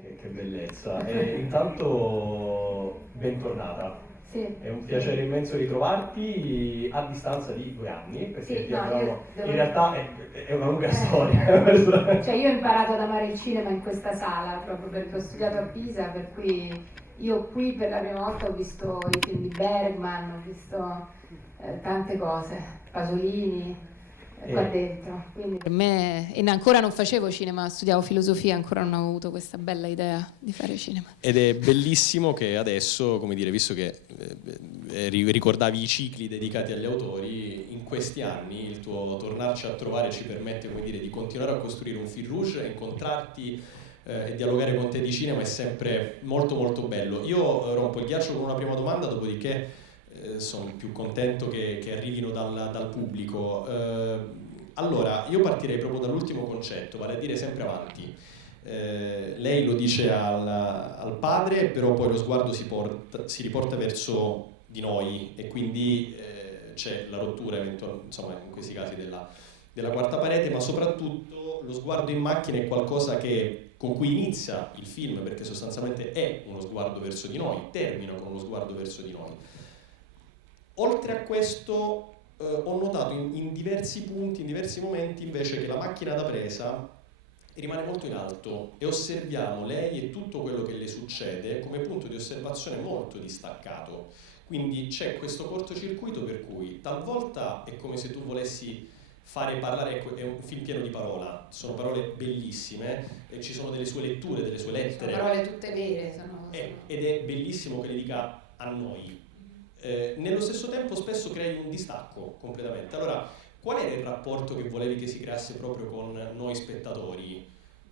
Che bellezza. E intanto bentornata. Sì. È un piacere immenso ritrovarti a distanza di 2 anni, perché Sì, in realtà è una lunga storia. Cioè io ho imparato ad amare il cinema in questa sala, proprio perché ho studiato a Pisa, per cui io qui per la prima volta ho visto i film di Bergman, ho visto tante cose, Pasolini, qua dentro. Quindi per me, e ancora non facevo cinema, studiavo filosofia, ancora non avevo avuto questa bella idea di fare cinema. Ed è bellissimo che adesso, come dire, visto che ricordavi i cicli dedicati agli autori, in questi anni il tuo tornarci a trovare ci permette, come dire, di continuare a costruire un fil rouge, incontrarti e dialogare con te di cinema è sempre molto molto bello. Io rompo il ghiaccio con una prima domanda, dopodiché sono più contento che arrivino dal pubblico. Allora, io partirei proprio dall'ultimo concetto, vale a dire sempre avanti. Lei lo dice al padre, però poi lo sguardo si riporta verso di noi e quindi c'è la rottura insomma in questi casi della quarta parete, ma soprattutto lo sguardo in macchina è qualcosa con cui inizia il film, perché sostanzialmente è uno sguardo verso di noi, termina con uno sguardo verso di noi. Oltre a questo ho notato in diversi punti, in diversi momenti invece che la macchina da presa rimane molto in alto e osserviamo lei e tutto quello che le succede come punto di osservazione molto distaccato. Quindi c'è questo cortocircuito per cui talvolta è come se tu volessi fare parlare, ecco, è un film pieno di parola, sono parole bellissime e ci sono delle sue letture, delle sue lettere. Sono parole tutte vere. Ed è bellissimo che le dica a noi. Nello stesso tempo spesso crei un distacco completamente. Allora, qual era il rapporto che volevi che si creasse proprio con noi spettatori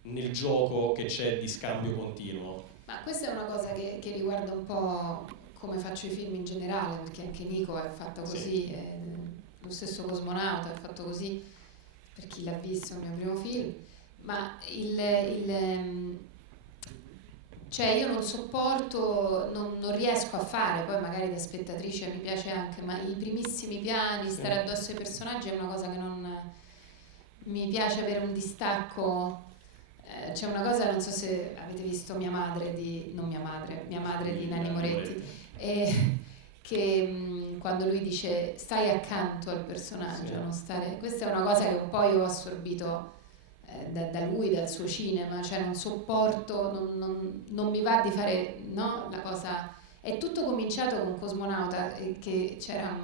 nel gioco che c'è di scambio continuo? Ma questa è una cosa che riguarda un po' come faccio i film in generale, perché anche Nico è fatto così, sì. Lo stesso Cosmonauta è fatto così, per chi l'ha visto, è il mio primo film, ma cioè io non sopporto, non riesco a fare, poi magari da spettatrice mi piace anche, ma i primissimi piani, stare addosso ai personaggi è una cosa che non mi piace, avere un distacco. C'è una cosa, non so se avete visto Mia madre di Nanni Moretti, che quando lui dice stai accanto al personaggio, non stare, questa è una cosa che un po' io ho assorbito da lui, dal suo cinema, cioè non sopporto, non mi va di fare, no, la cosa. È tutto cominciato con Cosmonauta, che c'era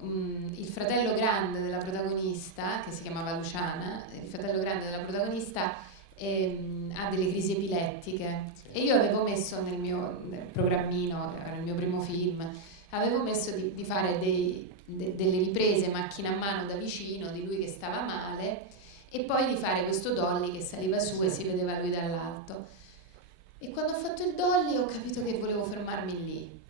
il fratello grande della protagonista, che si chiamava Luciana, il fratello grande della protagonista ha delle crisi epilettiche e io avevo messo nel mio programmino, era il mio primo film, avevo messo di fare delle riprese macchina a mano da vicino di lui che stava male e poi di fare questo dolly che saliva su e si vedeva lui dall'alto. E quando ho fatto il dolly ho capito che volevo fermarmi lì,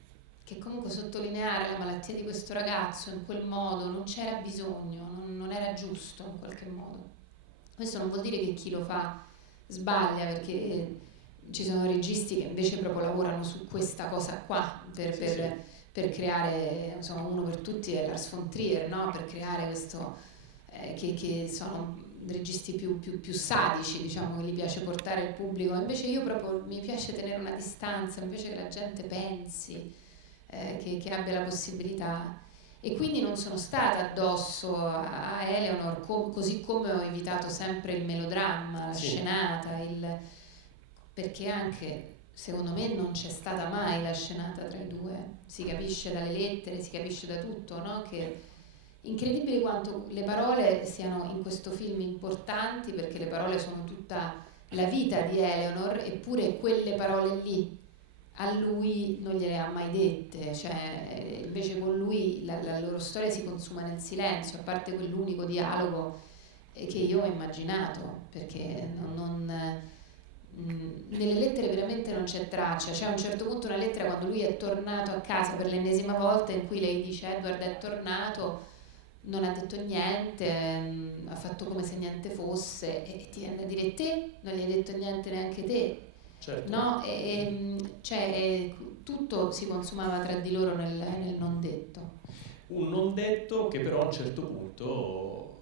che comunque sottolineare la malattia di questo ragazzo in quel modo non c'era bisogno, non era giusto in qualche modo. Questo non vuol dire che chi lo fa sbaglia, perché ci sono registi che invece proprio lavorano su questa cosa qua per creare, insomma, Uno per tutti è Lars von Trier, no? Per creare questo che sono registi più sadici, diciamo, che gli piace portare il pubblico. Invece io proprio mi piace tenere una distanza, invece che la gente pensi, che abbia la possibilità. E quindi non sono stata addosso a Eleanor, così come ho evitato sempre il melodramma, la scenata, perché anche secondo me non c'è stata mai la scenata tra i due, si capisce dalle lettere, si capisce da tutto, no? Che incredibile quanto le parole siano in questo film importanti, perché le parole sono tutta la vita di Eleanor, eppure quelle parole lì a lui non gliele ha mai dette, cioè invece con lui la loro storia si consuma nel silenzio, a parte quell'unico dialogo che io ho immaginato, perché nelle lettere veramente non c'è traccia. C'è a un certo punto una lettera quando lui è tornato a casa per l'ennesima volta in cui lei dice Edward è tornato, non ha detto niente, ha fatto come se niente fosse, e ti viene a dire te non gli hai detto niente neanche te. Certo. No? Cioè, tutto si consumava tra di loro nel non detto. Un non detto che però a un certo punto,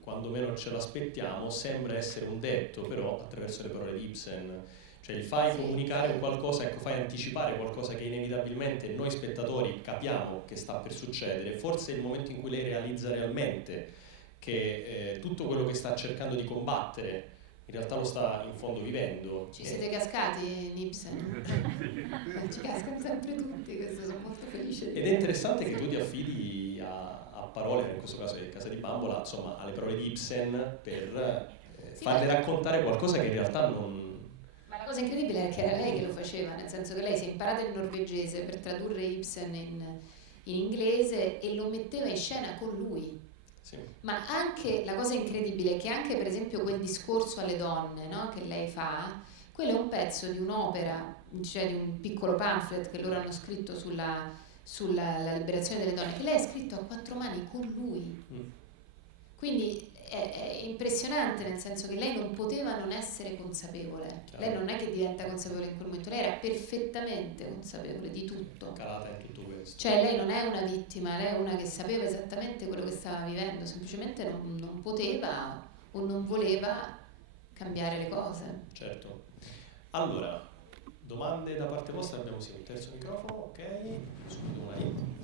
quando meno ce l'aspettiamo, sembra essere un detto, però attraverso le parole di Ibsen. Cioè il fai comunicare un qualcosa, ecco, fai anticipare qualcosa che inevitabilmente noi spettatori capiamo che sta per succedere. Forse è il momento in cui lei realizza realmente che tutto quello che sta cercando di combattere in realtà lo sta in fondo vivendo. Ci siete cascati in Ibsen? Ci cascano sempre tutti, questo sono molto felice. Ed è interessante che tu ti affidi a parole, in questo caso è Casa di Bambola, insomma, alle parole di Ibsen per farle raccontare qualcosa che in realtà non... Ma la cosa incredibile è che era lei che lo faceva, nel senso che lei si è imparata il norvegese per tradurre Ibsen in inglese e lo metteva in scena con lui. Sì. Ma anche la cosa incredibile è che anche per esempio quel discorso alle donne, no, che lei fa, quello è un pezzo di un'opera, cioè di un piccolo pamphlet che loro hanno scritto sulla la liberazione delle donne, che lei ha scritto a 4 mani con lui. Quindi è impressionante, nel senso che lei non poteva non essere consapevole. Chiaro. Lei non è che diventa consapevole in quel momento, lei era perfettamente consapevole di tutto. Calata in tutto questo. Cioè lei non è una vittima, lei è una che sapeva esattamente quello che stava vivendo, semplicemente non poteva o non voleva cambiare le cose. Certo. Allora, domande da parte vostra? Abbiamo sì un terzo microfono, ok? Subito una lì.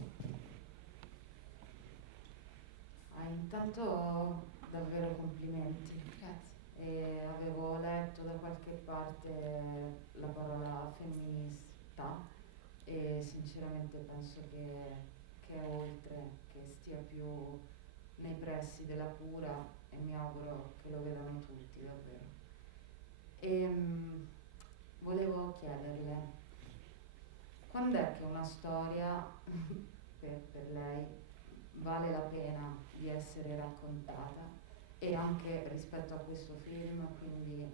Intanto davvero complimenti. Grazie. Avevo letto da qualche parte la parola femminista e sinceramente penso che è oltre, che stia più nei pressi della cura e mi auguro che lo vedano tutti davvero. Volevo chiederle, quando è che una storia per lei vale la pena di essere raccontata, e anche rispetto a questo film, quindi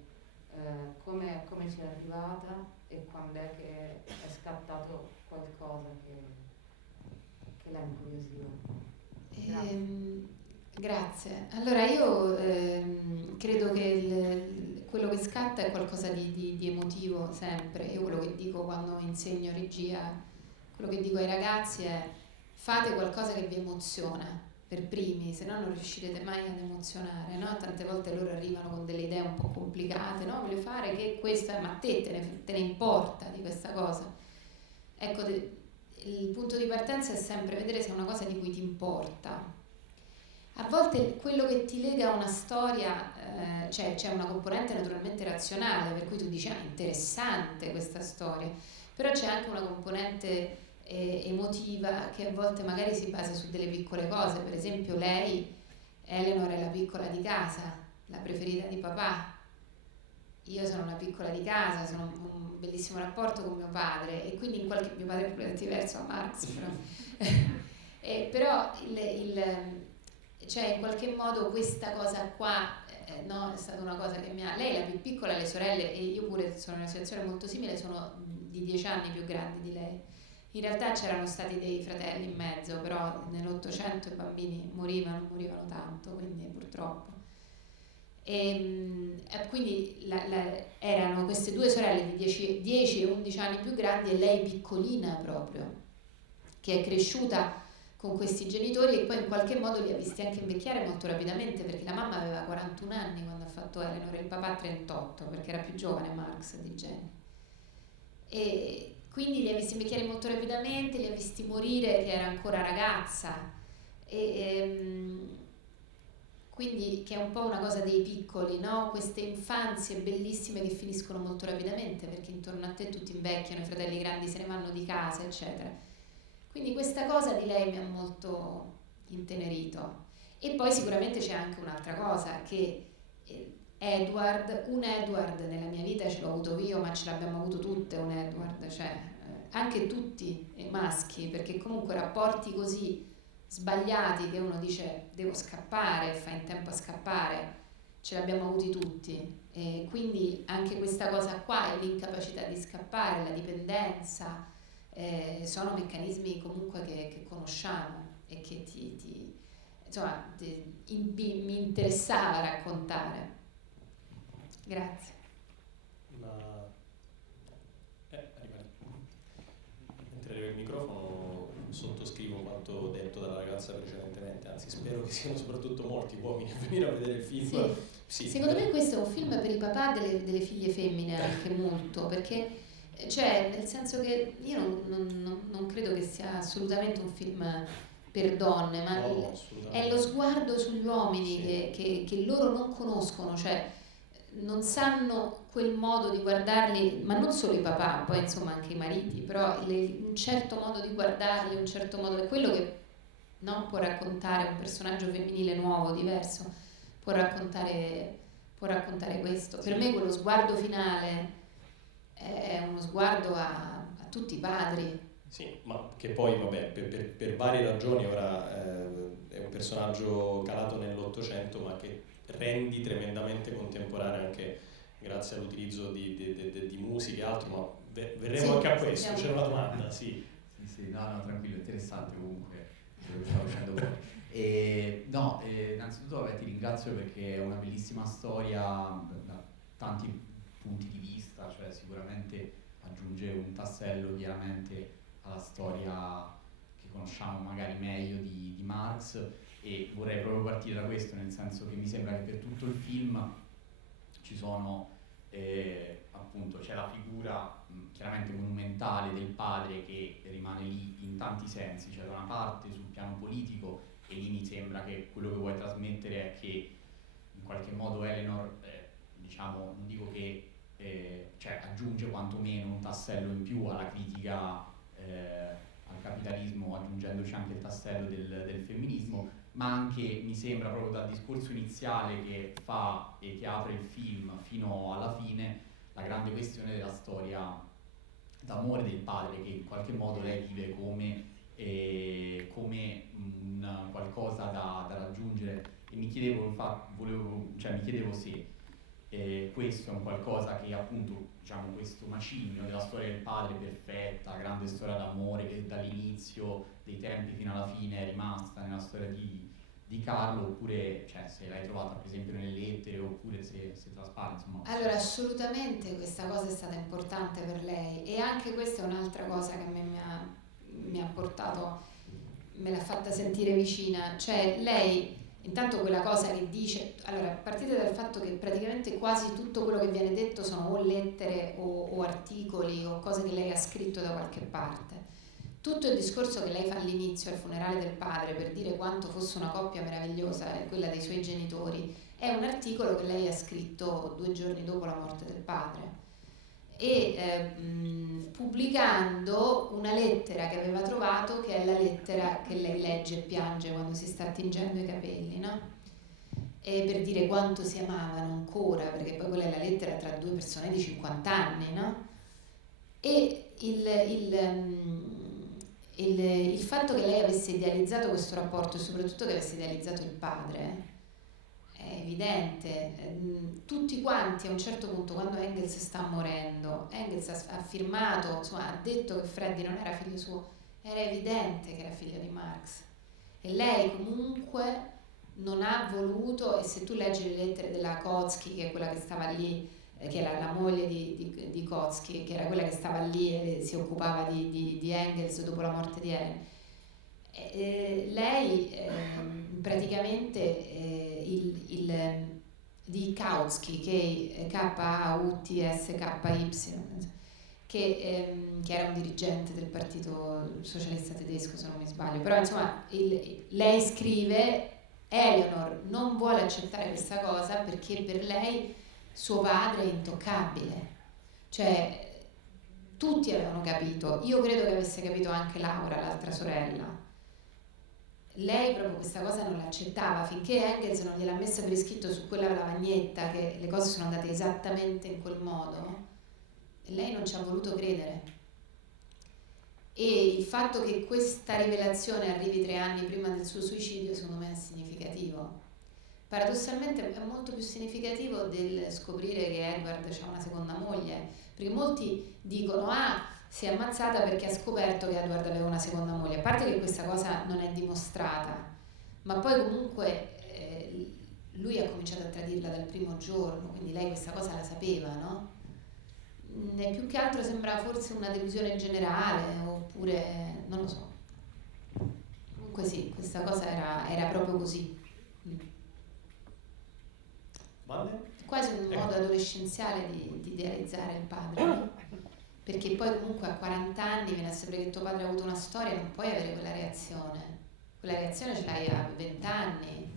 come ci è arrivata e quando è che è scattato qualcosa che la incuriosiva? Grazie. Allora io credo che quello che scatta è qualcosa di emotivo sempre. Io quello che dico quando insegno regia, quello che dico ai ragazzi è: fate qualcosa che vi emoziona per primi, se no non riuscirete mai ad emozionare, no? Tante volte loro arrivano con delle idee un po' complicate, no? Voglio fare che questa, ma a te te ne importa di questa cosa? Ecco, il punto di partenza è sempre vedere se è una cosa di cui ti importa. A volte quello che ti lega a una storia, c'è una componente naturalmente razionale, per cui tu dici, interessante questa storia, però c'è anche una componente emotiva che a volte magari si basa su delle piccole cose. Per esempio lei, Eleanor, è la piccola di casa, la preferita di papà. Io sono una piccola di casa, sono un bellissimo rapporto con mio padre e quindi mio padre è completamente diverso da Marx, però cioè in qualche modo questa cosa qua no, è stata una cosa che lei è la più piccola, le sorelle, e io pure sono in una situazione molto simile, sono di 10 anni più grandi di lei. In realtà c'erano stati dei fratelli in mezzo, però nell'Ottocento i bambini morivano tanto, quindi purtroppo. E quindi erano queste due sorelle di 10 e 11 anni più grandi e lei piccolina proprio, che è cresciuta con questi genitori e poi in qualche modo li ha visti anche invecchiare molto rapidamente, perché la mamma aveva 41 anni quando ha fatto Eleanor e il papà 38, perché era più giovane Marx di Jenny. E quindi li ha visti invecchiare molto rapidamente, li ha visti morire che era ancora ragazza, quindi che è un po' una cosa dei piccoli, no? Queste infanzie bellissime che finiscono molto rapidamente perché intorno a te tutti invecchiano, i fratelli grandi se ne vanno di casa, eccetera. Quindi questa cosa di lei mi ha molto intenerito. E poi sicuramente c'è anche un'altra cosa, che un Edward nella mia vita ce l'ho avuto io, ma ce l'abbiamo avuto tutte un Edward, cioè anche tutti i maschi, perché comunque rapporti così sbagliati che uno dice devo scappare, fa in tempo a scappare, ce l'abbiamo avuti tutti, e quindi anche questa cosa qua, l'incapacità di scappare, la dipendenza, sono meccanismi comunque che conosciamo e che mi interessava raccontare. Grazie. Mentre arriva il microfono sottoscrivo quanto detto dalla ragazza precedentemente, anzi spero che siano soprattutto molti uomini a venire a vedere il film. Sì. Sì, Secondo me questo è un film per i papà delle figlie femmine anche molto, perché cioè nel senso che io non credo che sia assolutamente un film per donne, ma no, è assolutamente. lo sguardo sugli uomini Sì. che loro non conoscono, cioè non sanno quel modo di guardarli, ma non solo i papà, poi insomma anche i mariti, però un certo modo di guardarli, un certo modo, è quello che no, può raccontare un personaggio femminile nuovo, diverso, può raccontare questo. Per me quello sguardo finale è uno sguardo a tutti i padri. Sì, ma che poi, vabbè, per varie ragioni ora è un personaggio calato nell'Ottocento, ma che rendi tremendamente contemporaneo anche grazie all'utilizzo di musica e altro, ma verremo Sì, anche a questo, sentiamo. c'era una domanda, sì. Sì, no, tranquillo, interessante comunque quello che stavo facendo poi. No, innanzitutto vabbè, ti ringrazio perché è una bellissima storia da tanti punti di vista, cioè sicuramente aggiunge un tassello chiaramente alla storia che conosciamo magari meglio di Marx, e vorrei proprio partire da questo, nel senso che mi sembra che per tutto il film ci sono appunto c'è la figura chiaramente monumentale del padre che rimane lì in tanti sensi, cioè da una parte sul piano politico, e lì mi sembra che quello che vuoi trasmettere è che in qualche modo Eleanor diciamo, non dico che cioè aggiunge quantomeno un tassello in più alla critica al capitalismo, aggiungendoci anche il tassello del femminismo, ma anche mi sembra proprio dal discorso iniziale che fa e che apre il film fino alla fine la grande questione della storia d'amore del padre, che in qualche modo lei vive come un qualcosa da raggiungere, e mi chiedevo infatti, mi chiedevo se questo è un qualcosa che appunto, diciamo, questo macigno della storia del padre perfetta, grande storia d'amore che dall'inizio dei tempi fino alla fine è rimasta nella storia di Carlo, oppure cioè, se l'hai trovata per esempio nelle lettere, oppure se traspare, insomma. Allora, assolutamente questa cosa è stata importante per lei, e anche questa è un'altra cosa che a me mi ha portato, me l'ha fatta sentire vicina, cioè lei intanto quella cosa che dice, allora partite dal fatto che praticamente quasi tutto quello che viene detto sono o lettere o articoli o cose che lei ha scritto da qualche parte. Tutto il discorso che lei fa all'inizio al funerale del padre per dire quanto fosse una coppia meravigliosa, quella dei suoi genitori, è un articolo che lei ha scritto 2 giorni dopo la morte del padre, e pubblicando una lettera che aveva trovato, che è la lettera che lei legge e piange quando si sta tingendo i capelli, no? E per dire quanto si amavano ancora, perché poi quella è la lettera tra 2 persone di 50 anni, no? E il fatto che lei avesse idealizzato questo rapporto, e soprattutto che avesse idealizzato il padre, è evidente. Tutti quanti a un certo punto, quando Engels sta morendo, Engels ha firmato, insomma, ha detto che Freddy non era figlio suo, era evidente che era figlio di Marx, e lei comunque non ha voluto. E se tu leggi le lettere della Kautsky, che è quella che stava lì, che era la moglie di Kautsky, che era quella che stava lì e si occupava di Engels dopo la morte di Helen, lei praticamente di Kautsky, che Kautsky, che era un dirigente del partito socialista tedesco, se non mi sbaglio, però insomma lei scrive: Eleanor non vuole accettare questa cosa perché per lei suo padre è intoccabile, cioè tutti avevano capito, io credo che avesse capito anche Laura, l'altra sorella. Lei proprio questa cosa non l'accettava finché Engels non gliel'ha messa per iscritto su quella lavagnetta che le cose sono andate esattamente in quel modo, e lei non ci ha voluto credere. E il fatto che questa rivelazione arrivi 3 anni prima del suo suicidio secondo me è significativo. Paradossalmente è molto più significativo del scoprire che Edward ha una seconda moglie, perché molti dicono si è ammazzata perché ha scoperto che Edward aveva una seconda moglie, a parte che questa cosa non è dimostrata, ma poi comunque lui ha cominciato a tradirla dal primo giorno, quindi lei questa cosa la sapeva, no? E più che altro sembra forse una delusione generale, oppure non lo so. Comunque sì, questa cosa era proprio così. Ma modo adolescenziale di idealizzare il padre, no? Perché poi comunque a 40 anni viene a sapere che tuo padre ha avuto una storia, non puoi avere quella reazione ce l'hai a 20 anni,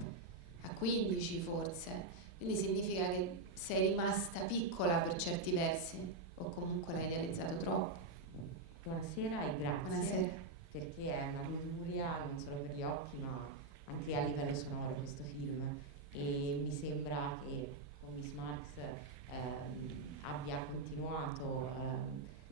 a 15 forse, quindi significa che sei rimasta piccola per certi versi o comunque l'hai idealizzato troppo. Buonasera e grazie. Buonasera. Perché è una goduria non solo per gli occhi ma anche a livello sonoro questo film, e mi sembra che con Miss Marx abbia continuato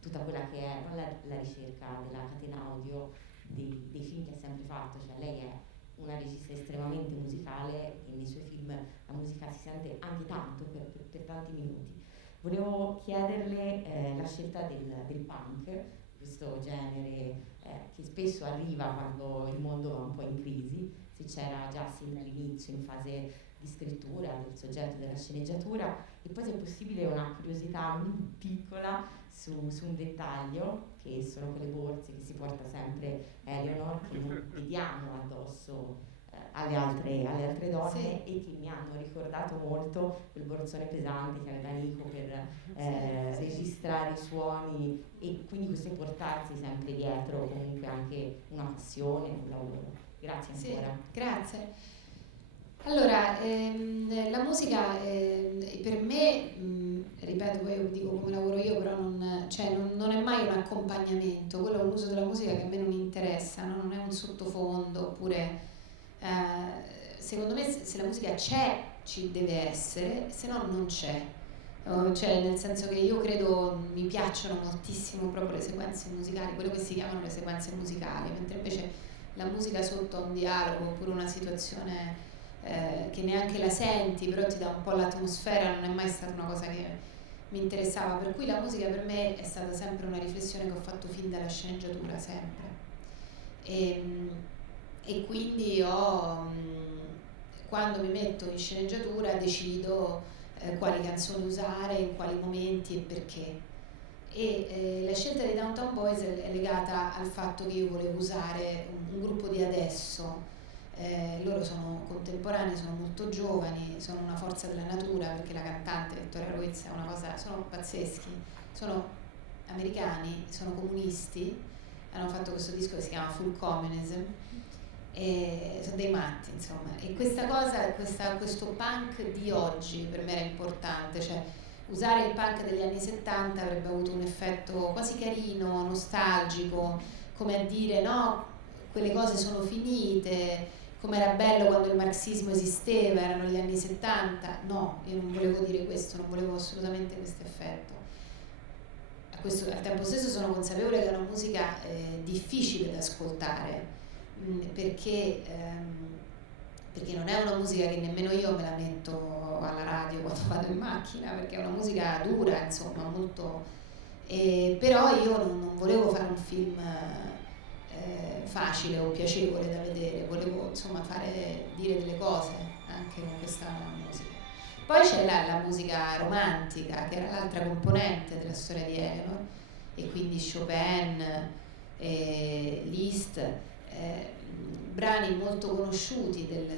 tutta quella che è la ricerca della catena audio dei film che ha sempre fatto, cioè lei è una regista estremamente musicale e nei suoi film la musica si sente anche tanto per tanti minuti. Volevo chiederle la scelta del punk, questo genere che spesso arriva quando il mondo va un po' in crisi, se c'era già sin dall'inizio in fase di scrittura del soggetto della sceneggiatura, e poi se è possibile una curiosità piccola su un dettaglio che sono quelle borse che si porta sempre Eleanor, che non vediamo addosso alle altre donne, Sì. e che mi hanno ricordato molto quel borsone pesante che aveva Nico per registrare i suoni, e quindi questo portarsi sempre dietro comunque anche una passione, un lavoro. Grazie ancora. Sì, grazie. Allora, la musica per me, ripeto, poi io dico come lavoro io, però non è mai un accompagnamento, quello è un uso della musica che a me non interessa, no? Non è un sottofondo, oppure secondo me se la musica c'è ci deve essere, se no non c'è. Cioè, nel senso che io credo, mi piacciono moltissimo proprio le sequenze musicali, quello che si chiamano le sequenze musicali, mentre invece la musica sotto a un dialogo oppure una situazione che neanche la senti però ti dà un po' l'atmosfera, non è mai stata una cosa che mi interessava, per cui la musica per me è stata sempre una riflessione che ho fatto fin dalla sceneggiatura, sempre, e quindi quando mi metto in sceneggiatura decido quali canzoni usare, in quali momenti e perché. E la scelta dei Downtown Boys è legata al fatto che io volevo usare un gruppo di adesso. Loro sono contemporanei, sono molto giovani, sono una forza della natura, perché la cantante Vittoria Ruiz è una cosa, sono pazzeschi, sono americani, sono comunisti, hanno fatto questo disco che si chiama Full Communism, e sono dei matti, insomma, e questa cosa, questo punk di oggi per me era importante, cioè usare il punk degli anni 70 avrebbe avuto un effetto quasi carino, nostalgico, come a dire no, quelle cose sono finite, come era bello quando il marxismo esisteva, erano gli anni 70. No, io non volevo dire questo, non volevo assolutamente questo effetto. Al tempo stesso sono consapevole che è una musica difficile da ascoltare, perché non è una musica che nemmeno io me la metto alla radio quando vado in macchina, perché è una musica dura, insomma, molto. Però io non volevo fare un film facile o piacevole da vedere, volevo insomma dire delle cose anche con questa musica. Poi c'è la musica romantica, che era l'altra componente della storia di Eleanor, e quindi Chopin, Liszt, brani molto conosciuti del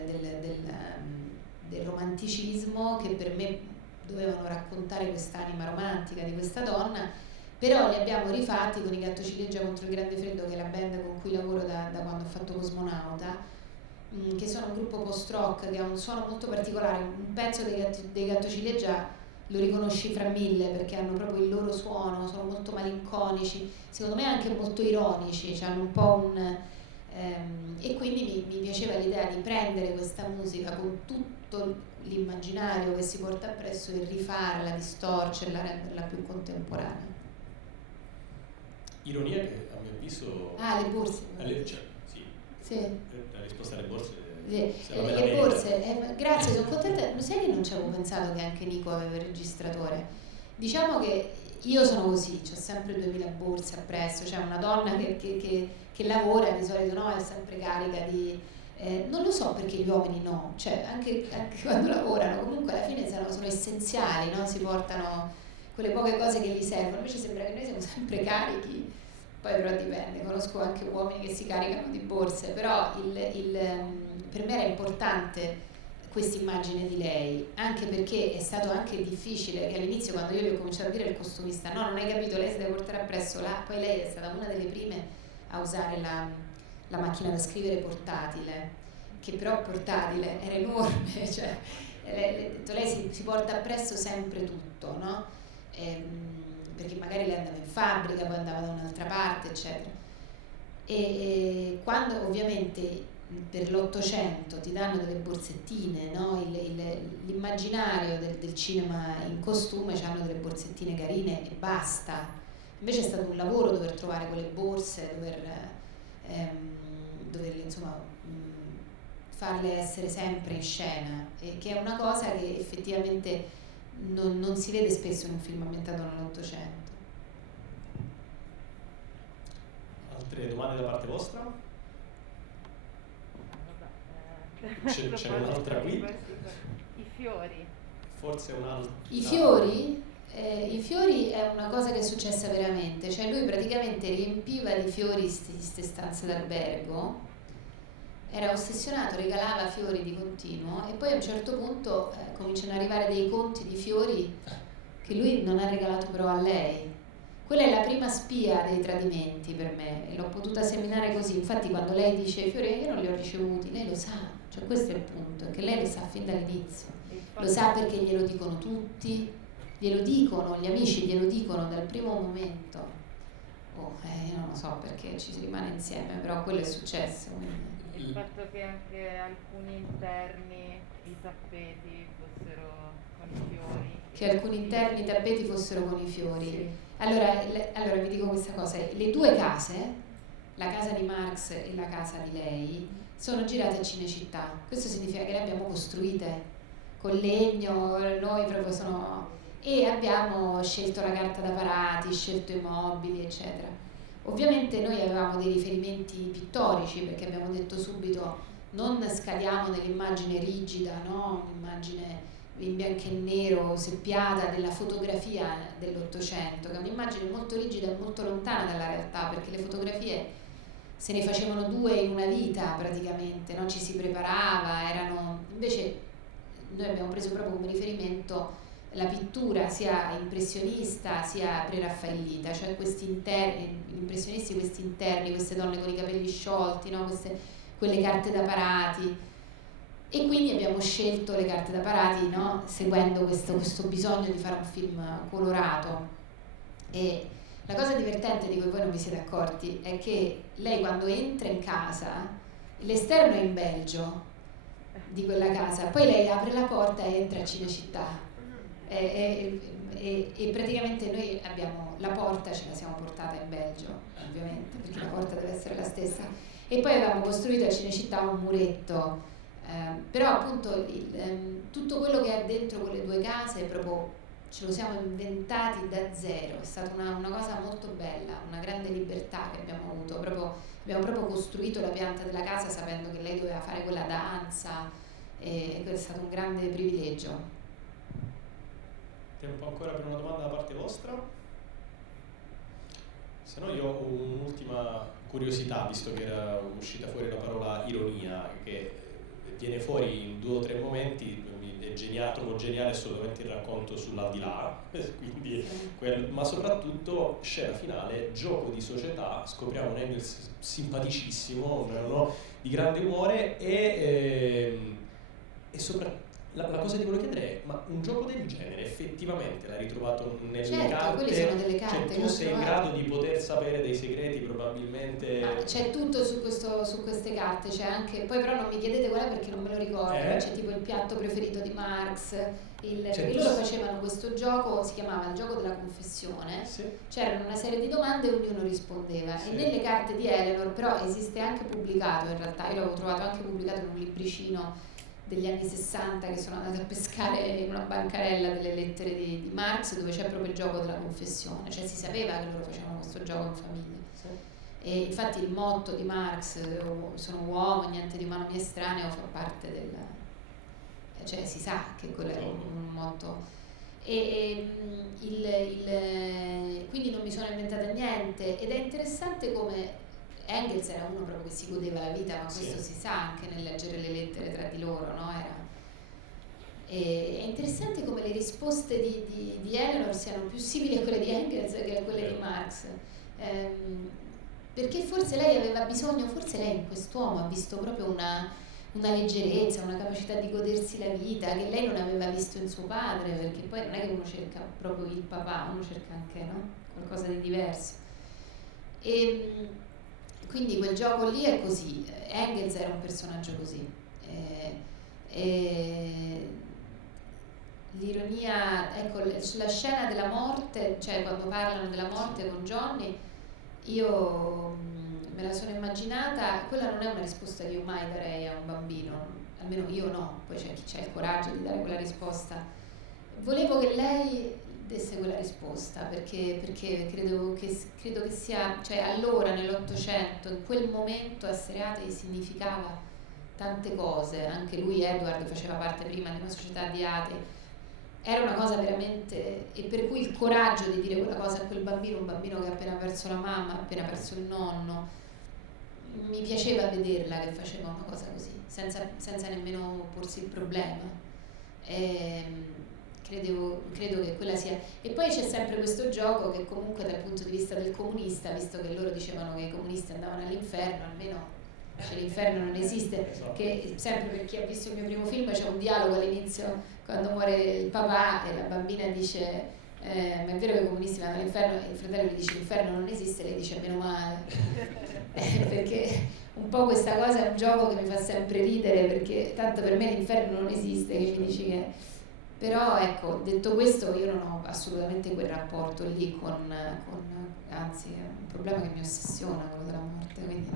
romanticismo, che per me dovevano raccontare quest'anima romantica di questa donna, però li abbiamo rifatti con i Gattocilleggia contro il Grande Freddo, che è la band con cui lavoro da quando ho fatto Cosmonauta, che sono un gruppo post-rock che ha un suono molto particolare. Un pezzo dei Gattocilleggia lo riconosci fra mille, perché hanno proprio il loro suono, sono molto malinconici, secondo me anche molto ironici, cioè hanno un po' e quindi mi piaceva l'idea di prendere questa musica con tutto l'immaginario che si porta appresso e rifarla, distorcerla, renderla più contemporanea. Ironia che a mio avviso... Le borse. Sì. La risposta alle borse... Le borse, grazie, sono contenta. Sai che non ci avevo pensato che anche Nico aveva il registratore. Diciamo che io sono così, ho sempre 2000 borse appresso, cioè una donna che lavora di solito no, è sempre carica di... non lo so perché gli uomini no, cioè anche quando lavorano comunque alla fine sono essenziali, no? Si portano quelle poche cose che gli servono, invece sembra che noi siamo sempre carichi, poi però dipende, conosco anche uomini che si caricano di borse, però per me era importante questa immagine di lei, anche perché è stato anche difficile, che all'inizio quando io gli ho cominciato a dire al costumista no, non hai capito, lei si deve portare appresso là, poi lei è stata una delle prime a usare la macchina da scrivere portatile, che però portatile era enorme, cioè lei si porta appresso sempre tutto, no? Perché magari lei andava in fabbrica, poi andava da un'altra parte, eccetera. E quando ovviamente per l'Ottocento ti danno delle borsettine, no? L'immaginario del cinema in costume hanno delle borsettine carine e basta. Invece è stato un lavoro dover trovare quelle borse, dover insomma farle essere sempre in scena, che è una cosa che effettivamente non si vede spesso in un film ambientato nell'Ottocento. Altre domande da parte vostra? C'è un'altra qui? I fiori. Forse un'altra. I fiori? I fiori è una cosa che è successa veramente, cioè lui praticamente riempiva di fiori queste stanze d'albergo, era ossessionato, regalava fiori di continuo e poi a un certo punto cominciano ad arrivare dei conti di fiori che lui non ha regalato però a lei. Quella è la prima spia dei tradimenti per me e l'ho potuta seminare così. Infatti quando lei dice i fiori io non li ho ricevuti, lei lo sa, cioè questo è il punto, è che lei lo sa fin dall'inizio, lo sa perché glielo dicono tutti, glielo dicono, gli amici glielo dicono dal primo momento. Io non lo so perché ci si rimane insieme, però quello è successo. Quindi. Il fatto che anche alcuni interni i tappeti fossero con i fiori. Che alcuni interni tappeti fossero con i fiori. Sì. Allora vi dico questa cosa, le due case, la casa di Marx e la casa di lei, sono girate a Cinecittà. Questo significa che le abbiamo costruite con legno, noi proprio e abbiamo scelto la carta da parati, scelto i mobili, eccetera. Ovviamente noi avevamo dei riferimenti pittorici perché abbiamo detto subito non scadiamo nell'immagine rigida, no? Un'immagine in bianco e nero, seppiata della fotografia dell'Ottocento, che è un'immagine molto rigida e molto lontana dalla realtà, perché le fotografie se ne facevano 2 in una vita praticamente, no? Ci si preparava, invece noi abbiamo preso proprio come riferimento la pittura sia impressionista sia preraffaellita, cioè gli impressionisti, questi interni, queste donne con i capelli sciolti, no? Quelle carte da parati, e quindi abbiamo scelto le carte da parati, no? Seguendo questo bisogno di fare un film colorato. E la cosa divertente di cui voi non vi siete accorti è che lei quando entra in casa, l'esterno è in Belgio di quella casa, poi lei apre la porta e entra a Cinecittà. E praticamente noi abbiamo la porta, ce la siamo portata in Belgio ovviamente perché la porta deve essere la stessa, e poi avevamo costruito a Cinecittà un muretto, però appunto tutto quello che è dentro quelle 2 case proprio ce lo siamo inventati da zero, è stata una cosa molto bella, una grande libertà che abbiamo avuto, abbiamo proprio costruito la pianta della casa sapendo che lei doveva fare quella danza e questo è stato un grande privilegio. Tempo ancora per una domanda da parte vostra? Se no io ho un'ultima curiosità, visto che era uscita fuori la parola ironia, che viene fuori in 2 o 3 momenti, trovo geniale assolutamente il racconto sull'aldilà, quindi ma soprattutto scena finale, gioco di società, scopriamo un Engels simpaticissimo, no? Di grande umore e soprattutto la cosa che volevo chiedere è, ma un gioco del genere effettivamente l'hai ritrovato nelle carte? Quelle sono delle carte, cioè tu sei in grado di poter sapere dei segreti probabilmente? Ma c'è tutto su queste carte, c'è anche, poi però non mi chiedete qual è perché non me lo ricordo, c'è tipo il piatto preferito di Marx, perché loro facevano questo gioco, si chiamava il gioco della confessione, sì. C'erano una serie di domande e ognuno rispondeva, sì. E nelle carte di Eleanor però esiste anche pubblicato in realtà, io l'avevo trovato anche pubblicato in un libricino degli anni 60 che sono andata a pescare in una bancarella delle lettere di Marx dove c'è proprio il gioco della confessione, cioè si sapeva che loro facevano questo gioco in famiglia. Sì. E infatti il motto di Marx, sono uomo, niente di umano mi è estraneo, fa parte cioè si sa che quello è un motto. Quindi non mi sono inventata niente ed è interessante come Engels era uno proprio che si godeva la vita, ma questo si sa anche nel leggere le lettere tra di loro, no? E è interessante come le risposte di Eleanor siano più simili a quelle di Engels che a quelle di Marx, perché forse lei aveva bisogno, forse lei in quest'uomo ha visto proprio una leggerezza, una capacità di godersi la vita che lei non aveva visto in suo padre, perché poi non è che uno cerca proprio il papà, uno cerca anche, no? Qualcosa di diverso. E quindi quel gioco lì è così. Engels era un personaggio così. L'ironia, ecco, sulla scena della morte, cioè quando parlano della morte con Johnny, io me la sono immaginata, quella non è una risposta che io mai darei a un bambino, almeno io no, poi c'è chi ha il coraggio di dare quella risposta. Volevo che lei desse quella risposta perché credo che sia, cioè allora nell'Ottocento, in quel momento essere atei significava tante cose, anche lui Edward faceva parte prima di una società di atei, era una cosa veramente, e per cui il coraggio di dire quella cosa a quel bambino, un bambino che ha appena perso la mamma, ha appena perso il nonno, mi piaceva vederla che faceva una cosa così, senza nemmeno porsi il problema. Credo che quella sia. E poi c'è sempre questo gioco che comunque dal punto di vista del comunista, visto che loro dicevano che i comunisti andavano all'inferno, almeno cioè l'inferno non esiste, che sempre per chi ha visto il mio primo film c'è un dialogo all'inizio quando muore il papà e la bambina dice ma è vero che i comunisti vanno all'inferno, e il fratello gli dice l'inferno non esiste, lei dice meno male perché un po' questa cosa è un gioco che mi fa sempre ridere, perché tanto per me l'inferno non esiste, che mi dici che. Però ecco, detto questo, io non ho assolutamente quel rapporto lì anzi è un problema che mi ossessiona, quello della morte, quindi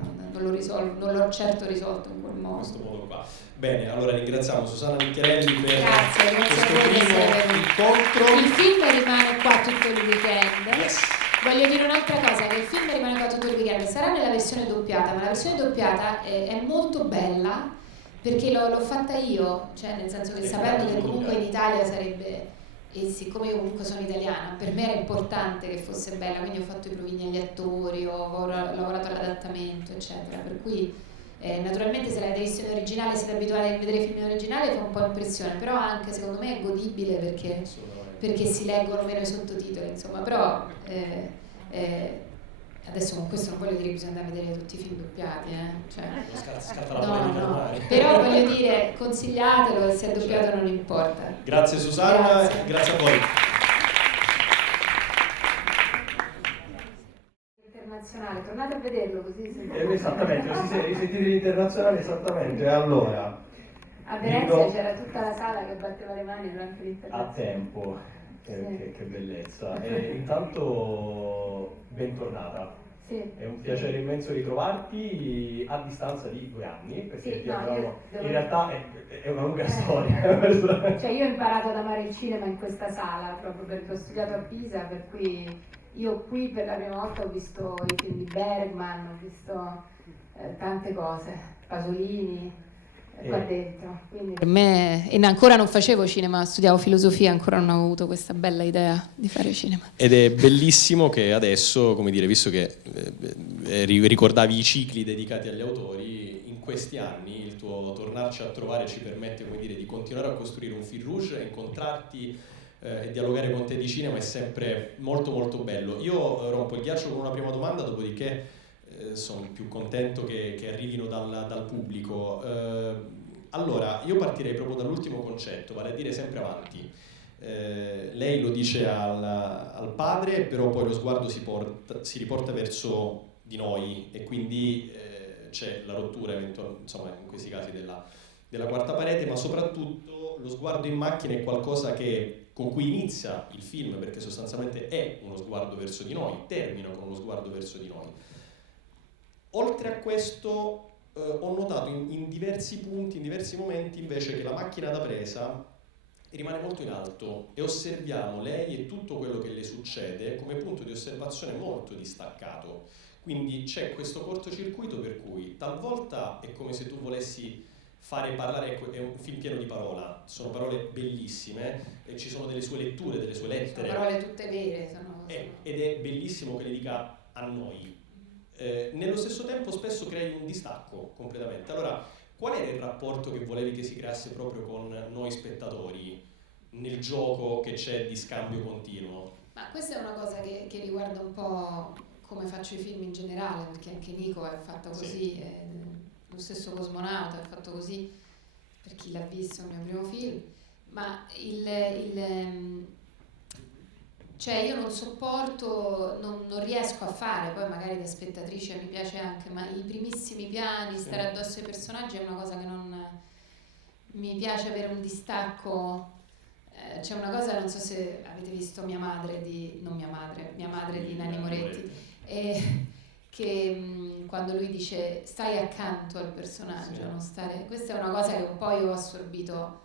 non l'ho certo risolto in quel modo. In questo modo qua. Bene, allora ringraziamo Susanna Micchiarelli per grazie questo primo incontro. Il film rimane qua tutto il weekend. Yes. Voglio dire un'altra cosa, che il film rimane qua tutto il weekend, sarà nella versione doppiata, ma la versione doppiata è molto bella, perché l'ho fatta io, cioè nel senso che sapendo che comunque in Italia sarebbe, e siccome io comunque sono italiana, per me era importante che fosse bella, quindi ho fatto i provini agli attori, ho lavorato all'adattamento, eccetera, per cui naturalmente se l'avete visto in originale, siete abituati a vedere i film in originale, fa un po' impressione, però anche secondo me è godibile perché si leggono meno i sottotitoli, insomma, però adesso con questo non voglio dire che bisogna andare a vedere tutti i film doppiati, cioè, scatta la polemica. Però voglio dire, consigliatelo, se è doppiato non importa. Grazie Susanna, grazie a voi. Internazionale, tornate a vederlo così Esattamente, così si sentite l'internazionale, esattamente. Allora, a Venezia c'era tutta la sala che batteva le mani durante l'internazionale. a tempo, che bellezza. E intanto bentornata. Sì. È un piacere immenso ritrovarti a distanza di 2 anni, perché Sì, ti no, abbiamo- devo- in realtà è una lunga storia. Cioè io ho imparato ad amare il cinema in questa sala, proprio perché ho studiato a Pisa, per cui io qui per la prima volta ho visto i film di Bergman, ho visto tante cose, Pasolini, qua dentro. Quindi. Per me, e ancora non facevo cinema, studiavo filosofia, ancora non ho avuto questa bella idea di fare cinema. Ed è bellissimo che adesso, come dire, visto che ricordavi i cicli dedicati agli autori, in questi anni il tuo tornarci a trovare ci permette, come dire, di continuare a costruire un fil rouge, incontrarti e dialogare con te di cinema è sempre molto molto bello. Io rompo il ghiaccio con una prima domanda, dopodiché sono più contento che arrivino dal pubblico. Allora, io partirei proprio dall'ultimo concetto, vale a dire sempre avanti. Lei lo dice al padre, però poi lo sguardo si riporta verso di noi e quindi c'è la rottura insomma, in questi casi della quarta parete, ma soprattutto lo sguardo in macchina è qualcosa con cui inizia il film, perché sostanzialmente è uno sguardo verso di noi, termina con uno sguardo verso di noi. Oltre a questo ho notato in diversi punti, in diversi momenti invece che la macchina da presa rimane molto in alto e osserviamo lei e tutto quello che le succede come punto di osservazione molto distaccato. Quindi c'è questo cortocircuito per cui talvolta è come se tu volessi fare parlare, ecco, è un film pieno di parola, sono parole bellissime e ci sono delle sue letture, delle sue lettere. Sono parole tutte vere. Ed è bellissimo che le dica a noi. Nello stesso tempo spesso crei un distacco completamente. Allora, qual era il rapporto che volevi che si creasse proprio con noi spettatori nel gioco che c'è di scambio continuo? Ma questa è una cosa che riguarda un po' come faccio i film in generale, perché anche Nico è fatto così, lo stesso Cosmonauta è fatto così, per chi l'ha visto, il mio primo film, ma cioè io non sopporto, non riesco a fare, poi magari da spettatrice mi piace anche, ma i primissimi piani, stare addosso ai personaggi è una cosa che non mi piace, avere un distacco. C'è una cosa, non so se avete visto Mia madre di Nanni Moretti, che quando lui dice stai accanto al personaggio, non stare, questa è una cosa che un po' io ho assorbito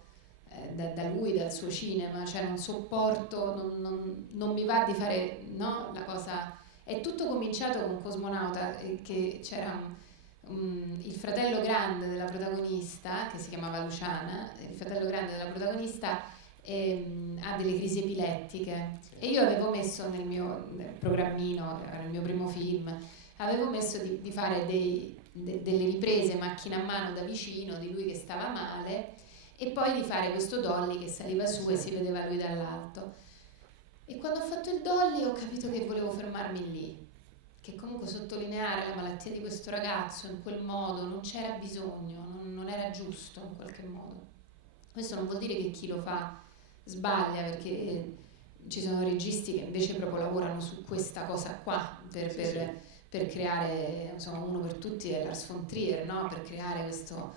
da lui, dal suo cinema, cioè non sopporto, non mi va di fare, no, la cosa. È tutto cominciato con Cosmonauta, che c'era il fratello grande della protagonista, che si chiamava Luciana, il fratello grande della protagonista ha delle crisi epilettiche, e io avevo messo nel mio programmino, era il mio primo film, avevo messo di fare delle riprese macchina a mano da vicino di lui che stava male, e poi di fare questo dolly che saliva su e si vedeva lui dall'alto. E quando ho fatto il dolly ho capito che volevo fermarmi lì, che comunque sottolineare la malattia di questo ragazzo in quel modo non c'era bisogno, non era giusto in qualche modo. Questo non vuol dire che chi lo fa sbaglia, perché ci sono registi che invece proprio lavorano su questa cosa qua per creare, insomma, Uno per tutti è Lars von Trier, no? Per creare questo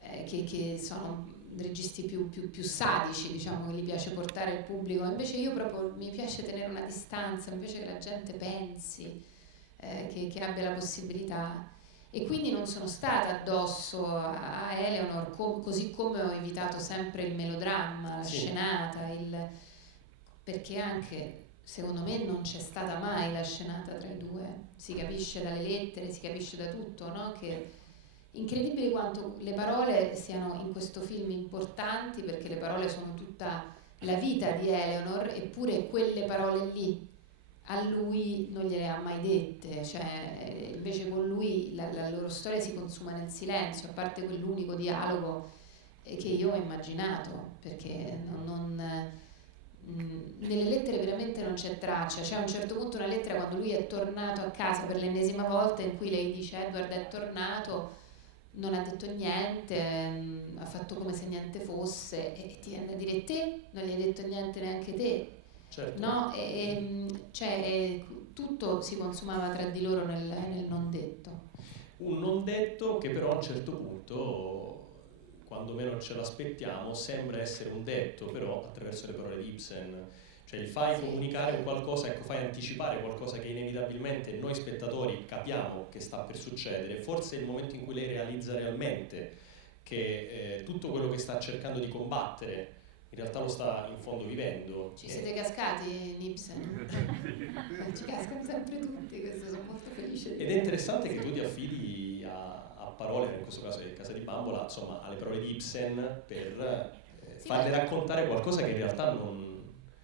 che sono registi più sadici, diciamo, che gli piace portare il pubblico. Invece io proprio mi piace tenere una distanza, invece che la gente pensi, che abbia la possibilità. E quindi non sono stata addosso a Eleanor, così come ho evitato sempre il melodramma, la scenata, perché anche secondo me non c'è stata mai la scenata tra i due, si capisce dalle lettere, si capisce da tutto, no? Che incredibile quanto le parole siano in questo film importanti, perché le parole sono tutta la vita di Eleanor, eppure quelle parole lì a lui non gliele ha mai dette, cioè invece con lui la loro storia si consuma nel silenzio, a parte quell'unico dialogo che io ho immaginato, perché nelle lettere veramente non c'è traccia. C'è a un certo punto una lettera quando lui è tornato a casa per l'ennesima volta, in cui lei dice Edward è tornato, non ha detto niente, ha fatto come se niente fosse, e ti viene a dire te non gli hai detto niente neanche te. Certo. No? Cioè, tutto si consumava tra di loro nel non detto. Un non detto che però a un certo punto, quando meno ce l'aspettiamo, sembra essere un detto, però attraverso le parole di Ibsen. Cioè il fai comunicare un qualcosa, ecco, fai anticipare qualcosa che inevitabilmente noi spettatori capiamo che sta per succedere. Forse è il momento in cui lei realizza realmente che tutto quello che sta cercando di combattere in realtà lo sta in fondo vivendo. Ci siete cascati in Ibsen? Ci cascano sempre tutti, questo sono molto felice. Ed è interessante che tu ti affidi a parole, in questo caso è Casa di Bambola, insomma alle parole di Ibsen per farle raccontare qualcosa che in realtà non...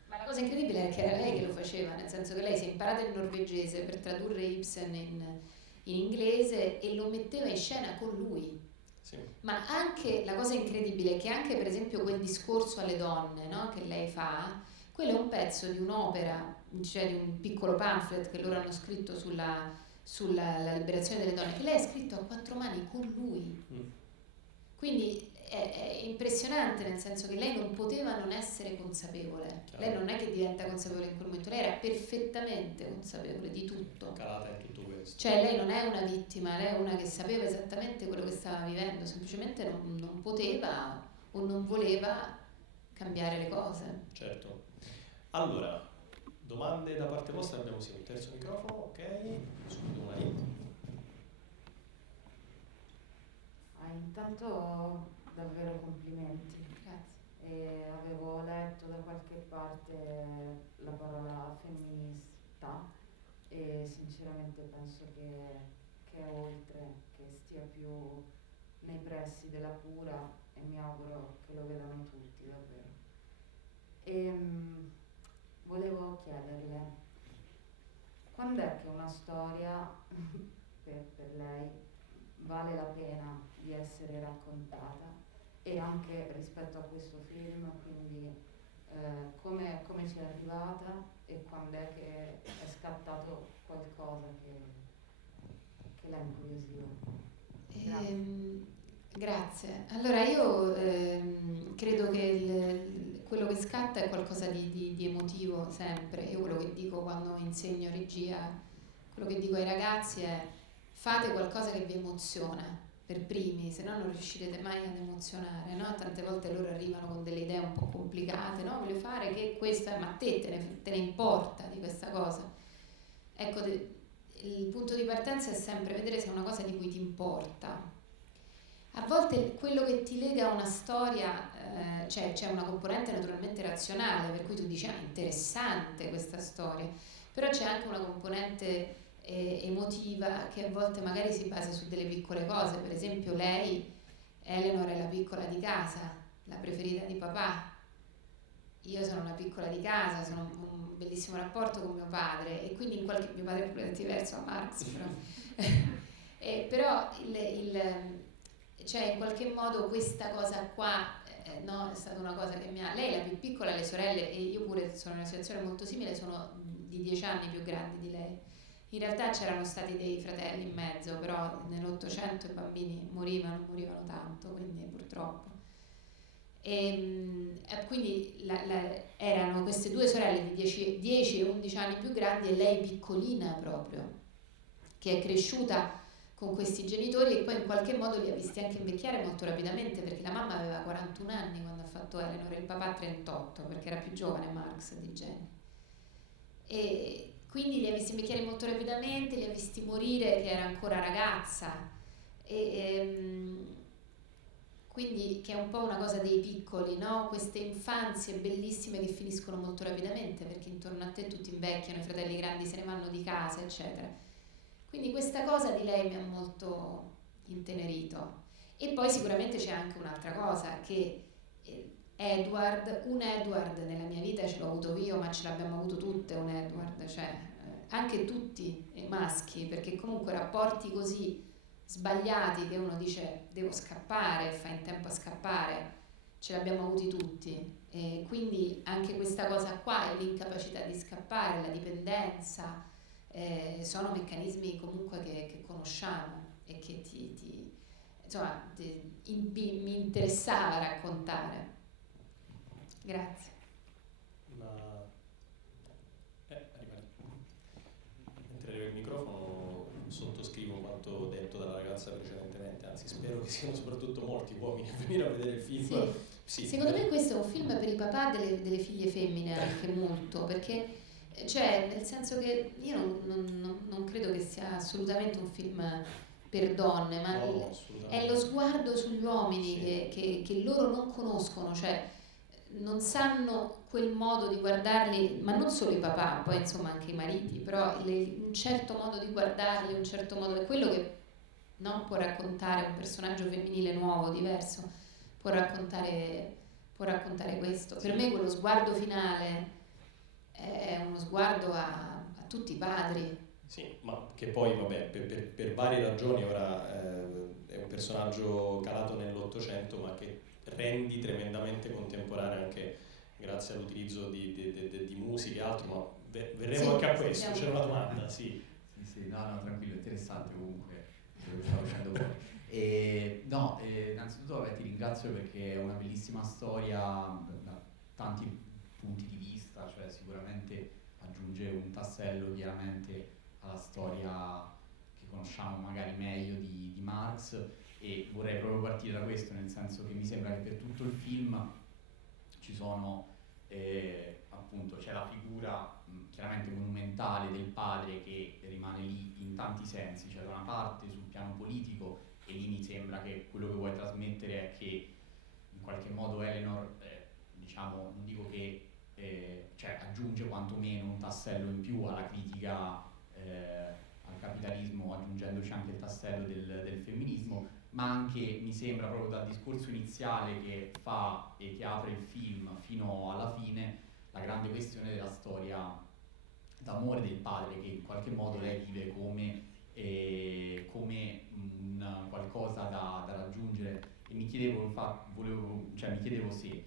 Ma la cosa incredibile è che era lei che lo faceva, nel senso che lei si è imparata il norvegese per tradurre Ibsen in inglese e lo metteva in scena con lui. Sì. Ma anche la cosa incredibile è che anche per esempio quel discorso alle donne, no, che lei fa, quello è un pezzo di un'opera, cioè di un piccolo pamphlet che loro hanno scritto sulla la liberazione delle donne, che lei ha scritto a quattro mani con lui. Quindi è impressionante, nel senso che lei non poteva non essere consapevole. Lei non è che diventa consapevole in quel momento, lei era perfettamente consapevole di tutto. Calata in tutto questo. Cioè lei non è una vittima, lei è una che sapeva esattamente quello che stava vivendo, semplicemente non poteva o non voleva cambiare le cose. Certo. Allora, domande da parte vostra? Abbiamo sì un terzo microfono, ok? Subito una lì. Intanto davvero complimenti. Grazie. E avevo letto da qualche parte la parola femminista e sinceramente penso che è oltre, che stia più nei pressi della cura, e mi auguro che lo vedano tutti davvero. E volevo chiederle, quando è che una storia per lei vale la pena di essere raccontata, e anche rispetto a questo film, quindi come ci è arrivata e quando è che è scattato qualcosa che l'ha incuriosito. Grazie. Allora io credo che quello che scatta è qualcosa di emotivo sempre. Io quello che dico quando insegno regia, quello che dico ai ragazzi è: fate qualcosa che vi emoziona per primi, se no non riuscirete mai ad emozionare, no? Tante volte loro arrivano con delle idee un po' complicate, no? Voglio fare che questo è, ma a te te ne importa di questa cosa? Ecco, il punto di partenza è sempre vedere se è una cosa di cui ti importa. A volte quello che ti lega a una storia, c'è una componente naturalmente razionale, per cui tu dici, interessante questa storia, però c'è anche una componente emotiva che a volte magari si basa su delle piccole cose. Per esempio lei, Eleanor, è la piccola di casa, la preferita di papà. Io sono una piccola di casa, sono un bellissimo rapporto con mio padre, e quindi mio padre è completamente diverso a Marx, però cioè in qualche modo questa cosa qua, no, è stata una cosa che lei è la più piccola, le sorelle, e io pure sono in una situazione molto simile, sono di 10 anni più grandi di lei. In realtà c'erano stati dei fratelli in mezzo, però nell'Ottocento i bambini morivano tanto, quindi purtroppo. E quindi erano queste due sorelle di 10 e 11 anni più grandi, e lei piccolina proprio, che è cresciuta con questi genitori e poi in qualche modo li ha visti anche invecchiare molto rapidamente, perché la mamma aveva 41 anni quando ha fatto Eleanor e il papà 38, perché era più giovane Marx di Jenny. E quindi li ha visti invecchiare molto rapidamente, li ha visti morire che era ancora ragazza, quindi che è un po' una cosa dei piccoli, no? Queste infanzie bellissime che finiscono molto rapidamente perché intorno a te tutti invecchiano, i fratelli grandi se ne vanno di casa, eccetera. Quindi questa cosa di lei mi ha molto intenerito. E poi sicuramente c'è anche un'altra cosa, che un Edward nella mia vita ce l'ho avuto io, ma ce l'abbiamo avuto tutte un Edward, cioè anche tutti i maschi, perché comunque rapporti così sbagliati che uno dice devo scappare, fa in tempo a scappare, ce l'abbiamo avuti tutti, e quindi anche questa cosa qua è l'incapacità di scappare, la dipendenza, sono meccanismi comunque che conosciamo e che mi interessava raccontare. Grazie. Mentre avevo il microfono sottoscrivo quanto detto dalla ragazza precedentemente, anzi spero che siano soprattutto molti uomini a venire a vedere il film. Sì. Secondo me questo è un film per i papà delle figlie femmine anche molto, perché cioè nel senso che io non credo che sia assolutamente un film per donne, ma è lo sguardo sugli uomini, sì, che loro non conoscono, cioè non sanno quel modo di guardarli, ma non solo i papà, poi insomma anche i mariti, però un certo modo di guardarli, un certo modo, è quello che può raccontare un personaggio femminile nuovo, diverso, può raccontare questo. Per me quello sguardo finale è uno sguardo a tutti i padri. Sì, ma che poi vabbè, per varie ragioni ora è un personaggio calato nell'Ottocento, ma che rendi tremendamente contemporaneo anche grazie all'utilizzo di musica e altro, ma verremo anche a questo, c'era una domanda, sì. Sì, no, tranquillo, interessante comunque quello che stavo facendo poi. Innanzitutto ti ringrazio perché è una bellissima storia da tanti punti di vista, cioè sicuramente aggiunge un tassello chiaramente alla storia che conosciamo magari meglio di Marx, e vorrei proprio partire da questo, nel senso che mi sembra che per tutto il film ci sono appunto c'è la figura chiaramente monumentale del padre che rimane lì in tanti sensi, cioè da una parte sul piano politico, e lì mi sembra che quello che vuoi trasmettere è che in qualche modo Eleanor diciamo, non dico che cioè aggiunge quantomeno un tassello in più alla critica al capitalismo, aggiungendoci anche il tassello del femminismo, ma anche mi sembra proprio dal discorso iniziale che fa e che apre il film fino alla fine la grande questione della storia d'amore del padre, che in qualche modo lei vive come come un qualcosa da raggiungere, e mi chiedevo infatti, mi chiedevo se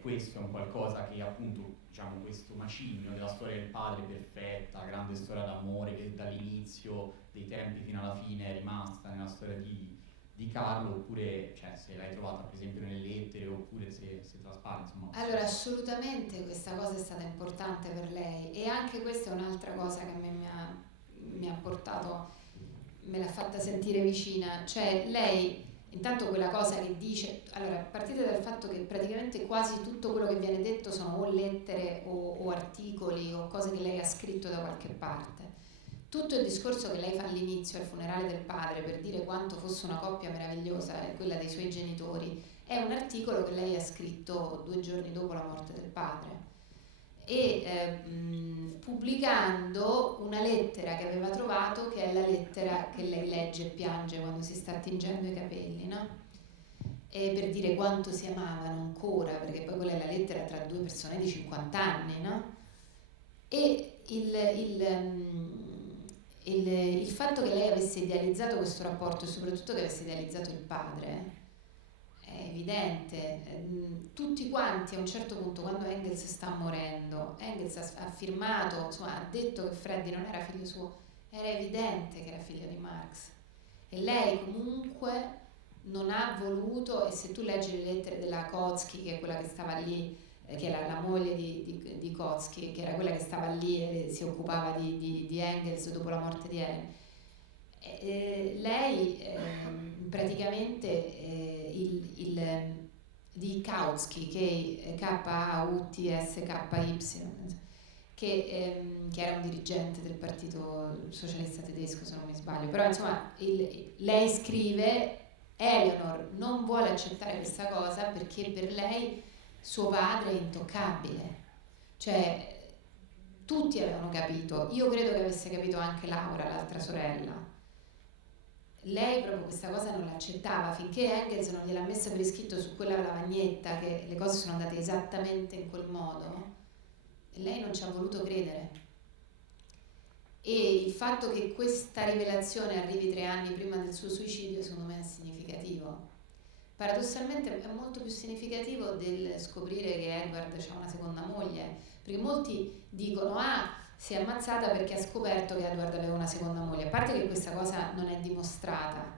questo è un qualcosa che appunto, diciamo, questo macigno della storia del padre perfetta, grande storia d'amore che dall'inizio dei tempi fino alla fine è rimasta nella storia di Carlo, oppure cioè, se l'hai trovata per esempio nelle lettere, oppure se traspare, insomma. Allora, assolutamente questa cosa è stata importante per lei, e anche questa è un'altra cosa che a me mi ha portato, me l'ha fatta sentire vicina. Cioè lei, intanto quella cosa che dice, allora partite dal fatto che praticamente quasi tutto quello che viene detto sono o lettere o articoli o cose che lei ha scritto da qualche parte. Tutto il discorso che lei fa all'inizio al funerale del padre per dire quanto fosse una coppia meravigliosa e quella dei suoi genitori è un articolo che lei ha scritto 2 giorni dopo la morte del padre, e pubblicando una lettera che aveva trovato, che è la lettera che lei legge e piange quando si sta tingendo i capelli, no? E per dire quanto si amavano ancora, perché poi quella è la lettera tra 2 persone di 50 anni, no? E il fatto che lei avesse idealizzato questo rapporto, e soprattutto che avesse idealizzato il padre, è evidente. Tutti quanti a un certo punto, quando Engels sta morendo, Engels ha firmato, insomma, ha detto che Freddy non era figlio suo, era evidente che era figlio di Marx, e lei comunque non ha voluto. E se tu leggi le lettere della Kotzky, che è quella che stava lì, che era la moglie di Kotzky, che era quella che stava lì e si occupava di Engels dopo la morte di Helen, lei praticamente di Kautsky, che K-A-U-T-S-K-Y, che era un dirigente del partito socialista tedesco, se non mi sbaglio, però insomma lei scrive: Eleanor non vuole accettare questa cosa perché per lei suo padre è intoccabile. Cioè tutti avevano capito, io credo che avesse capito anche Laura, l'altra sorella. Lei proprio questa cosa non l'accettava finché Engels non gliel'ha messa per iscritto su quella lavagnetta che le cose sono andate esattamente in quel modo, e lei non ci ha voluto credere. E il fatto che questa rivelazione arrivi 3 anni prima del suo suicidio, secondo me è significativo. Paradossalmente è molto più significativo del scoprire che Edward ha una seconda moglie, perché molti dicono: ah, si è ammazzata perché ha scoperto che Edward aveva una seconda moglie. A parte che questa cosa non è dimostrata,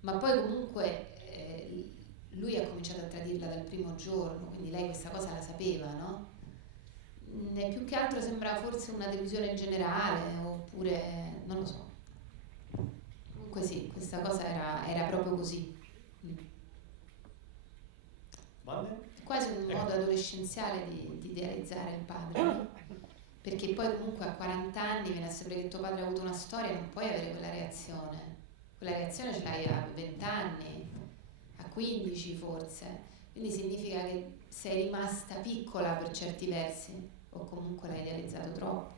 ma poi comunque lui ha cominciato a tradirla dal primo giorno, quindi lei questa cosa la sapeva, no? Più che altro sembra forse una delusione generale, oppure non lo so. Comunque sì, questa cosa era proprio così. Quasi un modo adolescenziale di idealizzare il padre, no? Perché poi comunque a 40 anni viene a sapere che tuo padre ha avuto una storia, non puoi avere quella reazione. Quella reazione ce l'hai a 20 anni, a 15 forse. Quindi significa che sei rimasta piccola per certi versi, o comunque l'hai idealizzato troppo.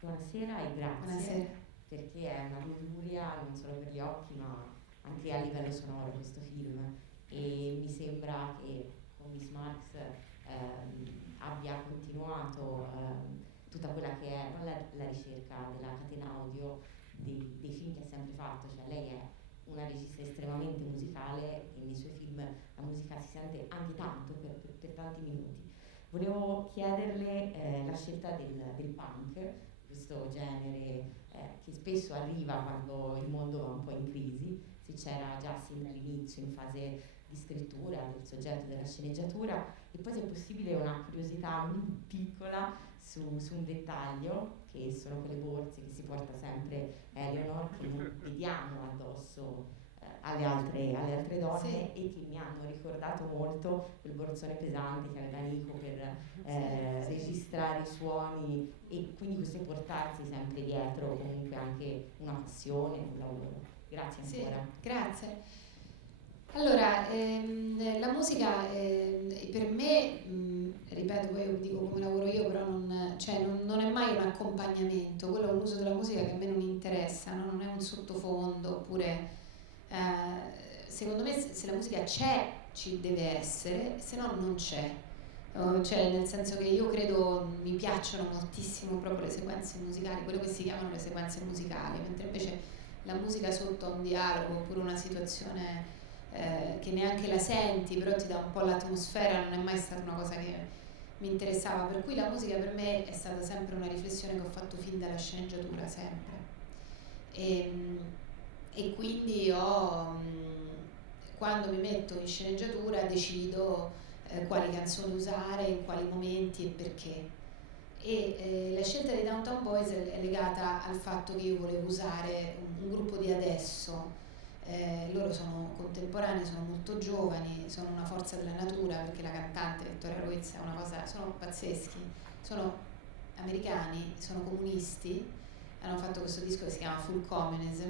Buonasera e grazie. Buonasera. Perché è una goduria non solo per gli occhi ma anche a livello sonoro questo film, e mi sembra che con Miss Marx abbia continuato tutta quella che è non la ricerca della catena audio dei film che ha sempre fatto. Cioè lei è una regista estremamente musicale e nei suoi film la musica si sente anche tanto per tanti minuti. Volevo chiederle la scelta del punk, questo genere che spesso arriva quando il mondo va un po' in crisi, se c'era già sin dall'inizio in fase di scrittura del soggetto della sceneggiatura, e poi se è possibile una curiosità piccola su un dettaglio, che sono quelle borse che si porta sempre Eleanor, che non vediamo addosso alle altre donne, Sì. E che mi hanno ricordato molto quel borsone pesante che aveva Nico per registrare i suoni, e quindi questo portarsi sempre dietro comunque anche una passione, un lavoro. Grazie ancora. Sì, grazie. Allora, la musica per me, ripeto, poi io dico come lavoro io, però non è mai un accompagnamento, quello è un uso della musica che a me non interessa, no? Non è un sottofondo, oppure secondo me se la musica c'è ci deve essere, se no non c'è. È cioè nel senso che io credo mi piacciono moltissimo proprio le sequenze musicali, quello che si chiamano le sequenze musicali, mentre invece la musica sotto a un dialogo oppure una situazione che neanche la senti, però ti dà un po' l'atmosfera, non è mai stata una cosa che mi interessava, per cui la musica per me è stata sempre una riflessione che ho fatto fin dalla sceneggiatura, sempre. E quindi quando mi metto in sceneggiatura decido quali canzoni usare, in quali momenti e perché. E la scelta dei Downtown Boys è legata al fatto che io volevo usare un gruppo di adesso. Loro sono contemporanei, sono molto giovani, sono una forza della natura, perché la cantante Vittoria Ruiz è una cosa, sono pazzeschi, sono americani, sono comunisti, hanno fatto questo disco che si chiama Full Communism,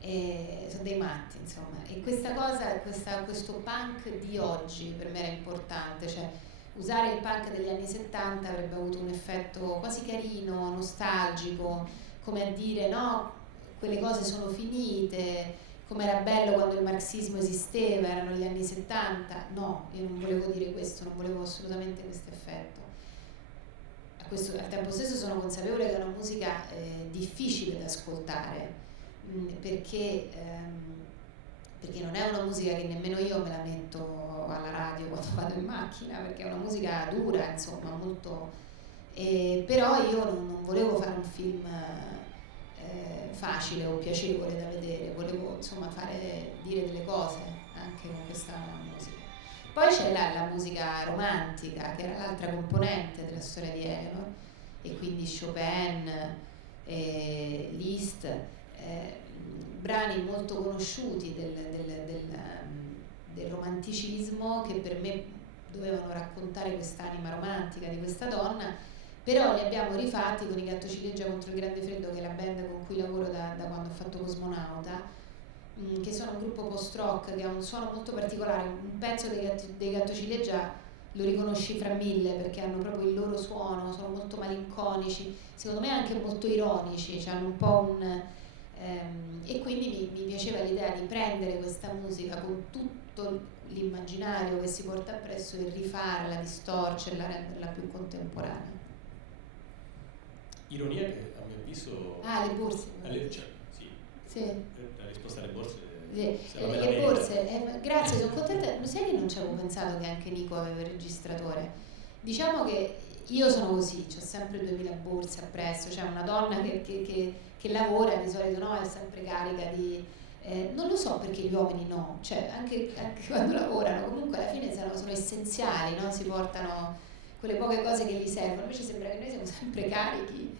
e sono dei matti, insomma. E questa cosa, questo punk di oggi per me era importante, cioè usare il punk degli anni 70 avrebbe avuto un effetto quasi carino, nostalgico, come a dire no, quelle cose sono finite, come era bello quando il marxismo esisteva, erano gli anni 70. No, io non volevo dire questo, non volevo assolutamente questo effetto. Al tempo stesso sono consapevole che è una musica difficile da ascoltare, perché non è una musica che nemmeno io me la metto alla radio quando vado in macchina, perché è una musica dura, insomma, molto. Però io non volevo fare un film facile o piacevole da vedere, volevo insomma dire delle cose anche con questa musica. Poi c'è la musica romantica, che era l'altra componente della storia di Eleanor, e quindi Chopin, Liszt, brani molto conosciuti del romanticismo, che per me dovevano raccontare quest'anima romantica di questa donna, però li abbiamo rifatti con i Gatto Ciliegia contro il Grande Freddo, che è la band con cui lavoro da quando ho fatto Cosmonauta, che sono un gruppo post-rock che ha un suono molto particolare. Un pezzo dei Gatto Ciliegia lo riconosci fra mille, perché hanno proprio il loro suono, sono molto malinconici, secondo me anche molto ironici, cioè hanno un po' e quindi mi piaceva l'idea di prendere questa musica con tutto l'immaginario che si porta appresso e rifarla, distorcerla, renderla più contemporanea. Ironia che a mio avviso... Le borse. Sì. La risposta alle borse... Le borse, grazie, sono contenta. Sai che non ci avevo pensato che anche Nico aveva il registratore. Diciamo che io sono così, ho sempre 2000 borse appresso, cioè una donna che lavora di solito no, è sempre carica di... non lo so perché gli uomini no, cioè anche quando lavorano comunque alla fine sono essenziali, no? Si portano quelle poche cose che gli servono, invece sembra che noi siamo sempre carichi,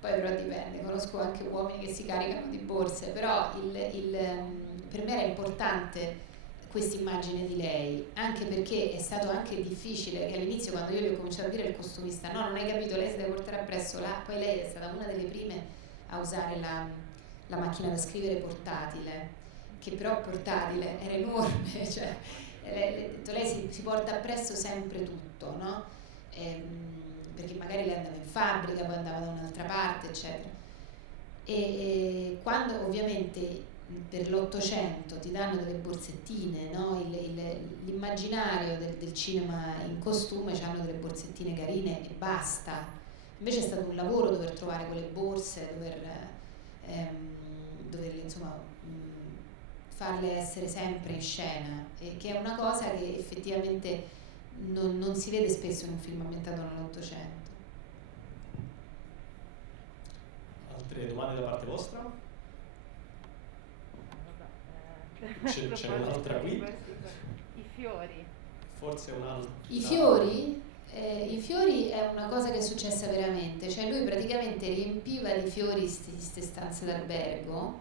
poi però dipende, conosco anche uomini che si caricano di borse, però per me era importante questa immagine di lei, anche perché è stato anche difficile, che all'inizio quando io gli ho cominciato a dire al costumista no, non hai capito, lei si deve portare appresso là, poi lei è stata una delle prime a usare la macchina da scrivere portatile, che però portatile era enorme, cioè lei si porta appresso sempre tutto, no? Perché magari lei andava in fabbrica, poi andava da un'altra parte, eccetera. E quando ovviamente per l'Ottocento ti danno delle borsettine, no? L'immaginario del cinema in costume hanno delle borsettine carine e basta. Invece è stato un lavoro dover trovare quelle borse, dover insomma farle essere sempre in scena, che è una cosa che effettivamente non si vede spesso in un film ambientato nell'Ottocento. Altre domande da parte vostra? C'è un'altra qui? I fiori. Forse un'altra. I fiori? I fiori è una cosa che è successa veramente, cioè lui praticamente riempiva di fiori queste stanze d'albergo,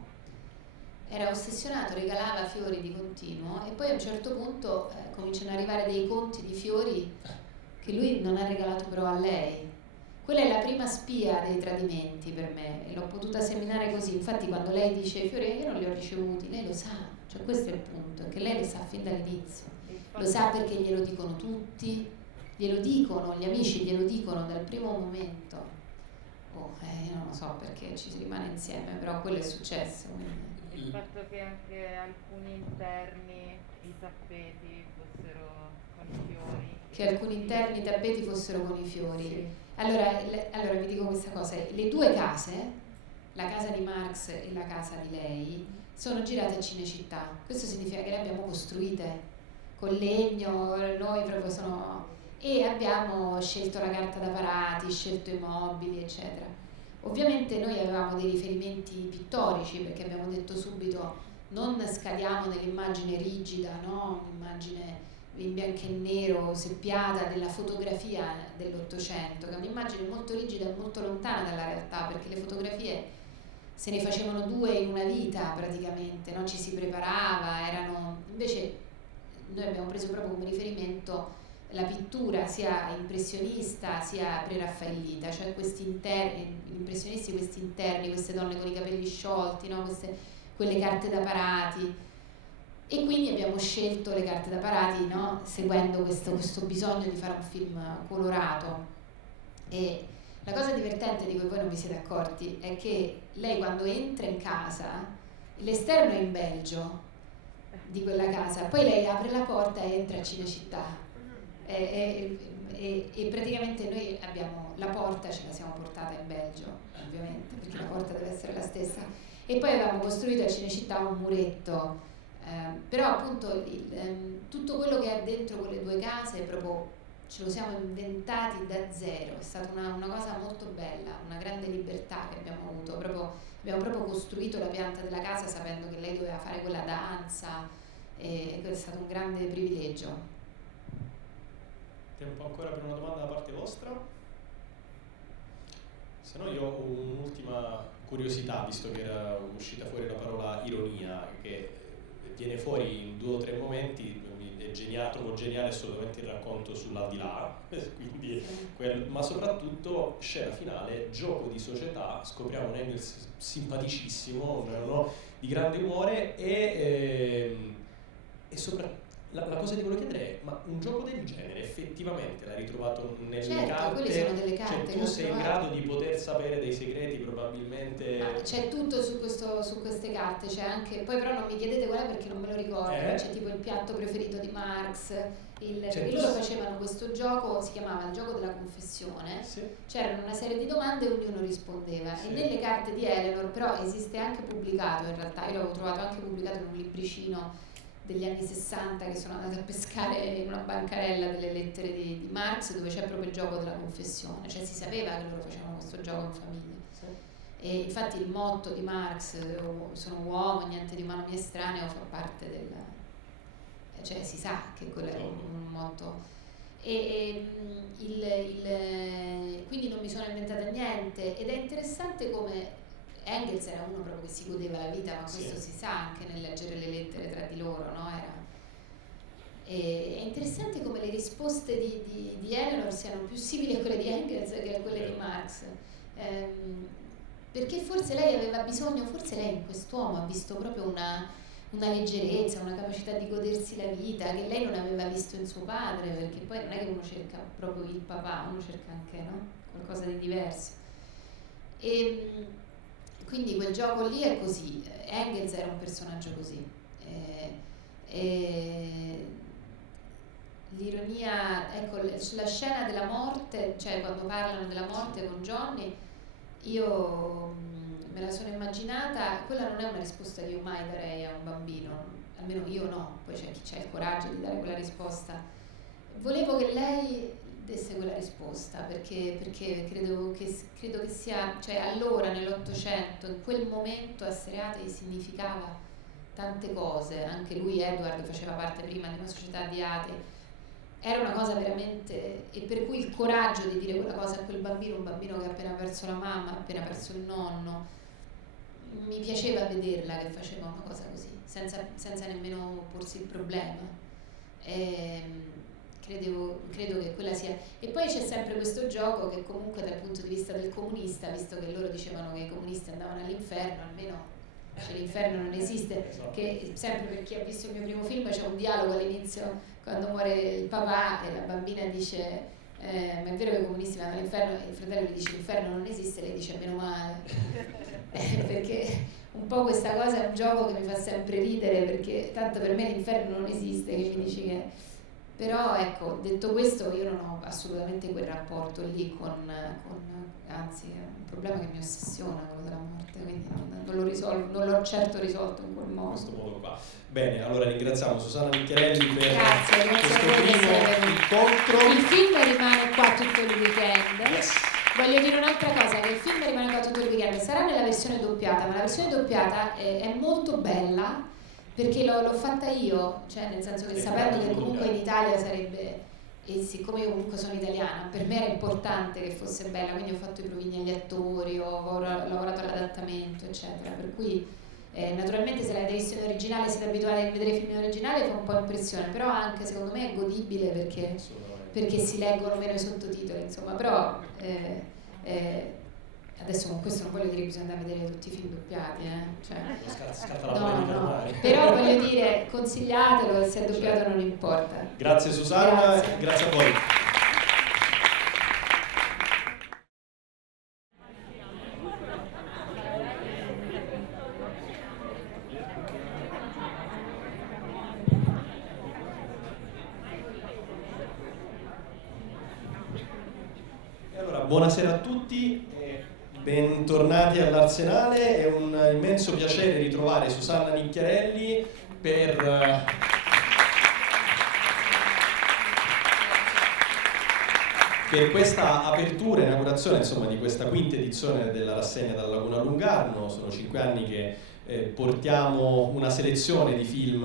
era ossessionato, regalava fiori di continuo e poi a un certo punto cominciano ad arrivare dei conti di fiori che lui non ha regalato però a lei. Quella è la prima spia dei tradimenti per me e l'ho potuta seminare così, infatti quando lei dice i fiori io non li ho ricevuti, lei lo sa, cioè questo è il punto, è che lei lo sa fin dall'inizio, lo sa perché glielo dicono tutti, glielo dicono, gli amici glielo dicono dal primo momento. Io non lo so perché ci si rimane insieme, però quello è successo. Quindi. Il fatto che anche alcuni interni, i tappeti fossero con i fiori che alcuni interni tappeti fossero con i fiori. Sì. Allora vi dico questa cosa, le due case, la casa di Marx e la casa di lei, sono girate a Cinecittà. Questo significa che le abbiamo costruite con legno, noi proprio e abbiamo scelto la carta da parati, scelto i mobili, eccetera. Ovviamente noi avevamo dei riferimenti pittorici, perché abbiamo detto subito non scadiamo nell'immagine rigida, no? Un'immagine in bianco e nero, seppiata della fotografia dell'Ottocento, che è un'immagine molto rigida e molto lontana dalla realtà, perché le fotografie se ne facevano 2 in una vita praticamente, no? Ci si preparava, invece noi abbiamo preso proprio come riferimento la pittura sia impressionista sia preraffaellita, cioè questi interni, gli impressionisti, questi interni, queste donne con i capelli sciolti, no? Quelle carte da parati. E quindi abbiamo scelto le carte da parati, no? Seguendo questo bisogno di fare un film colorato. E la cosa divertente di cui voi non vi siete accorti è che lei quando entra in casa, l'esterno è in Belgio di quella casa, poi lei apre la porta e entra a Cinecittà e praticamente noi abbiamo la porta, ce la siamo portata in Belgio ovviamente, perché la porta deve essere la stessa, e poi avevamo costruito a Cinecittà un muretto. Però appunto tutto quello che è dentro quelle 2 case proprio ce lo siamo inventati da zero, è stata una cosa molto bella, una grande libertà che abbiamo avuto, abbiamo proprio costruito la pianta della casa sapendo che lei doveva fare quella danza e è stato un grande privilegio. Tempo ancora per una domanda da parte vostra? Se no io ho un'ultima curiosità, visto che era uscita fuori la parola ironia, che viene fuori in 2 o 3 momenti, trovo geniale assolutamente il racconto sull'aldilà, quindi ma soprattutto scena finale, gioco di società, scopriamo un Engels simpaticissimo, no? Di grande umore e soprattutto la cosa che ti volevo chiedere è, ma un gioco del genere effettivamente l'hai ritrovato nelle carte? Quelle sono delle carte, cioè tu sei in grado di poter sapere dei segreti probabilmente? C'è tutto su queste carte, c'è anche, poi però non mi chiedete qual è perché non me lo ricordo, c'è tipo il piatto preferito di Marx, perché loro facevano questo gioco, si chiamava il gioco della confessione, sì. C'erano una serie di domande e ognuno rispondeva, sì. E nelle carte di Eleanor però esiste anche pubblicato in realtà, io l'avevo trovato anche pubblicato in un libricino degli anni 60 che sono andata a pescare in una bancarella delle lettere di Marx, dove c'è proprio il gioco della confessione, cioè si sapeva che loro facevano questo gioco in famiglia. Sì. E infatti il motto di Marx, sono uomo, niente di umano mi estraneo, fa parte del... cioè si sa che quello è un motto. Quindi non mi sono inventata niente, ed è interessante come Engels era uno proprio che si godeva la vita, ma questo si sa anche nel leggere le lettere tra di loro, no? È interessante come le risposte di Eleanor siano più simili a quelle di Engels che a quelle di Marx, perché forse lei aveva bisogno, forse lei in quest'uomo ha visto proprio una leggerezza, una capacità di godersi la vita che lei non aveva visto in suo padre, perché poi non è che uno cerca proprio il papà, uno cerca anche, no? Qualcosa di diverso. Quindi quel gioco lì è così, Engels era un personaggio così. L'ironia, ecco, sulla scena della morte, cioè quando parlano della morte con Johnny, io me la sono immaginata, quella non è una risposta che io mai darei a un bambino, almeno io no, poi c'è chi ha il coraggio di dare quella risposta. Volevo che lei desse quella risposta perché credo che sia, cioè allora nell'Ottocento, in quel momento essere atei significava tante cose, anche lui Edward faceva parte prima di una società di atei, era una cosa veramente, e per cui il coraggio di dire quella cosa a quel bambino, un bambino che ha appena perso la mamma, ha appena perso il nonno, mi piaceva vederla che faceva una cosa così, senza nemmeno porsi il problema. Credo che quella sia. E poi c'è sempre questo gioco che comunque dal punto di vista del comunista, visto che loro dicevano che i comunisti andavano all'inferno, almeno cioè, l'inferno non esiste, che sempre per chi ha visto il mio primo film c'è un dialogo all'inizio quando muore il papà e la bambina dice ma è vero che i comunisti vanno all'inferno, e il fratello gli dice l'inferno non esiste, e lei dice meno male perché un po' questa cosa è un gioco che mi fa sempre ridere, perché tanto per me l'inferno non esiste, che mi dici che Però ecco, detto questo, io non ho assolutamente quel rapporto lì anzi è un problema che mi ossessiona, quello della morte, quindi non l'ho certo risolto in quel In modo. questo modo qua. Bene, allora ringraziamo Susanna Nicchiarelli per Grazie a questo voi per primo essere venuti. incontro. Il film rimane qua tutto il weekend. Yes. Voglio dire un'altra cosa, che il film rimane qua tutto il weekend, sarà nella versione doppiata, ma la versione doppiata è molto bella perché l'ho fatta io, cioè nel senso che sapendo che comunque in Italia sarebbe, e siccome io comunque sono italiana, per me era importante che fosse bella, quindi ho fatto i provini agli attori, ho lavorato all'adattamento, eccetera, per cui naturalmente se l'avete visto in originale, siete abituati a vedere film in originale, fa un po' impressione, però anche secondo me è godibile perché si leggono meno i sottotitoli, insomma, però adesso con questo non voglio dire che bisogna andare a vedere tutti i film doppiati, cioè, Scatta la polemica ormai. però voglio dire, consigliatelo, se è doppiato non importa. Grazie Susanna, grazie a voi. Buonasera a tutti, bentornati all'Arsenale, è un immenso piacere ritrovare Susanna Nicchiarelli per questa apertura, inaugurazione insomma, di questa quinta edizione della rassegna dalla Laguna Lungarno. Sono 5 anni che portiamo una selezione di film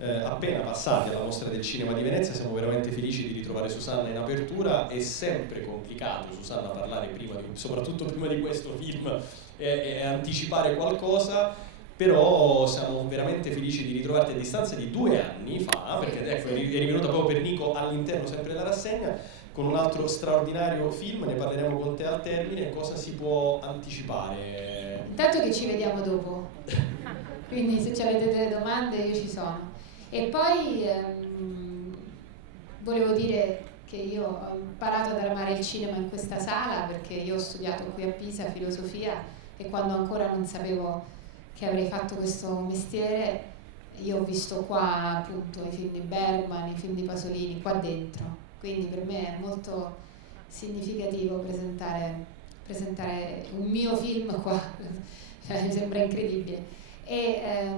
appena passati alla Mostra del Cinema di Venezia. Siamo veramente felici di ritrovare Susanna in apertura. È sempre complicato, Susanna, parlare soprattutto prima di questo film e anticipare qualcosa, però siamo veramente felici di ritrovarti a distanza di 2 anni fa, perché ecco, eri venuta proprio per Nico all'interno sempre della rassegna con un altro straordinario film, ne parleremo con te al termine. Cosa si può anticipare? Intanto che ci vediamo dopo, quindi se avete delle domande io ci sono. E poi volevo dire che io ho imparato ad amare il cinema in questa sala perché io ho studiato qui a Pisa filosofia e quando ancora non sapevo che avrei fatto questo mestiere io ho visto qua appunto i film di Bergman, i film di Pasolini qua dentro, quindi per me è molto significativo presentare un mio film qua, mi sembra incredibile. E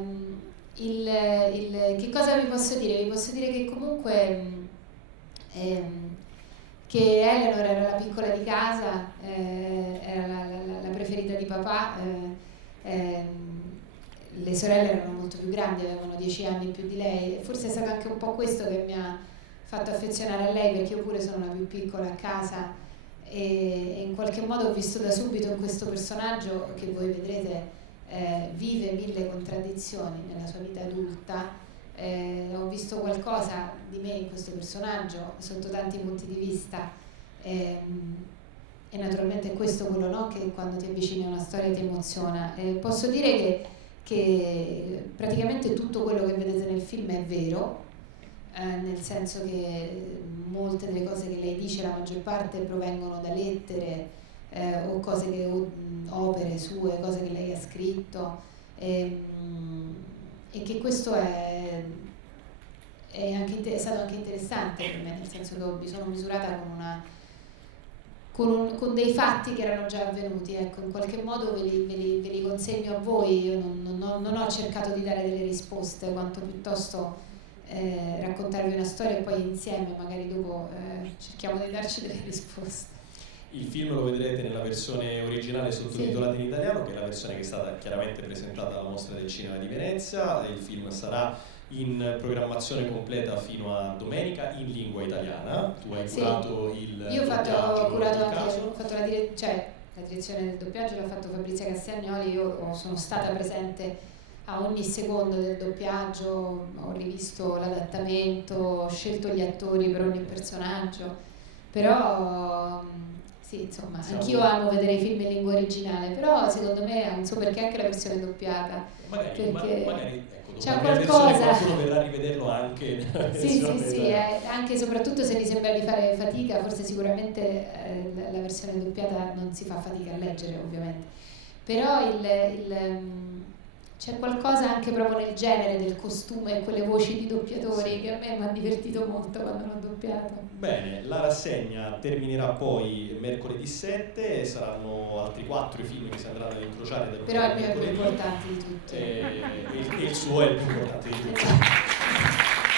che cosa vi posso dire? Vi posso dire che comunque che Eleanor era la piccola di casa, era la preferita di papà, le sorelle erano molto più grandi, avevano 10 anni più di lei, forse è stato anche un po' questo che mi ha fatto affezionare a lei, perché io pure sono la più piccola a casa e in qualche modo ho visto da subito in questo personaggio che voi vedrete vive 1000 contraddizioni nella sua vita adulta. Ho visto qualcosa di me in questo personaggio sotto tanti punti di vista e naturalmente è questo quello, no, che quando ti avvicini a una storia ti emoziona. Posso dire che praticamente tutto quello che vedete nel film è vero, nel senso che molte delle cose che lei dice, la maggior parte provengono da lettere o cose opere sue, cose che lei ha scritto e che questo è stato anche interessante per me, nel senso che mi sono misurata con dei fatti che erano già avvenuti, ecco, in qualche modo ve li consegno a voi. Io non ho cercato di dare delle risposte, quanto piuttosto raccontarvi una storia e poi insieme magari dopo cerchiamo di darci delle risposte. Il film lo vedrete nella versione originale sottotitolata in italiano, che è la versione che è stata chiaramente presentata alla Mostra del Cinema di Venezia. Il film sarà in programmazione completa fino a domenica in lingua italiana. Tu hai curato il Io doppiaggio, ho curato nel caso. ho fatto la direzione del doppiaggio l'ha fatto Fabrizia Castagnoli, io sono stata presente a ogni secondo del doppiaggio, ho rivisto l'adattamento, ho scelto gli attori per ogni personaggio, però sì, insomma, anch'io amo vedere i film in lingua originale, però secondo me non so perché anche la versione doppiata, magari ecco, c'è dopo la versione qualcosa, qualcuno verrà a rivederlo anche nella versione sì, anche e soprattutto se vi sembra di fare fatica, forse sicuramente la versione doppiata non si fa fatica a leggere ovviamente, però c'è qualcosa anche proprio nel genere del costume e quelle voci di doppiatori che a me mi ha divertito molto quando l'ho doppiato. Bene, la rassegna terminerà poi mercoledì 7 e saranno altri 4 i film che si andranno ad incrociare. Però il mio è il più importante di tutti. E il suo è il più importante di tutti.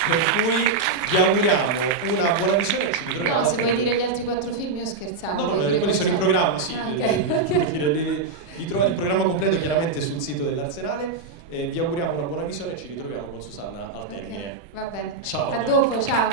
Per cui vi auguriamo una buona visione e ci ritroviamo. No, se vuoi dire gli altri 4 film io scherzavo. No, quelli sono in programma, sì. Ah, ok. Vi trovate il programma completo chiaramente sul sito dell'Arsenale. Vi auguriamo una buona visione e ci ritroviamo con Susanna al termine. Va bene. Ciao. A dopo, ciao.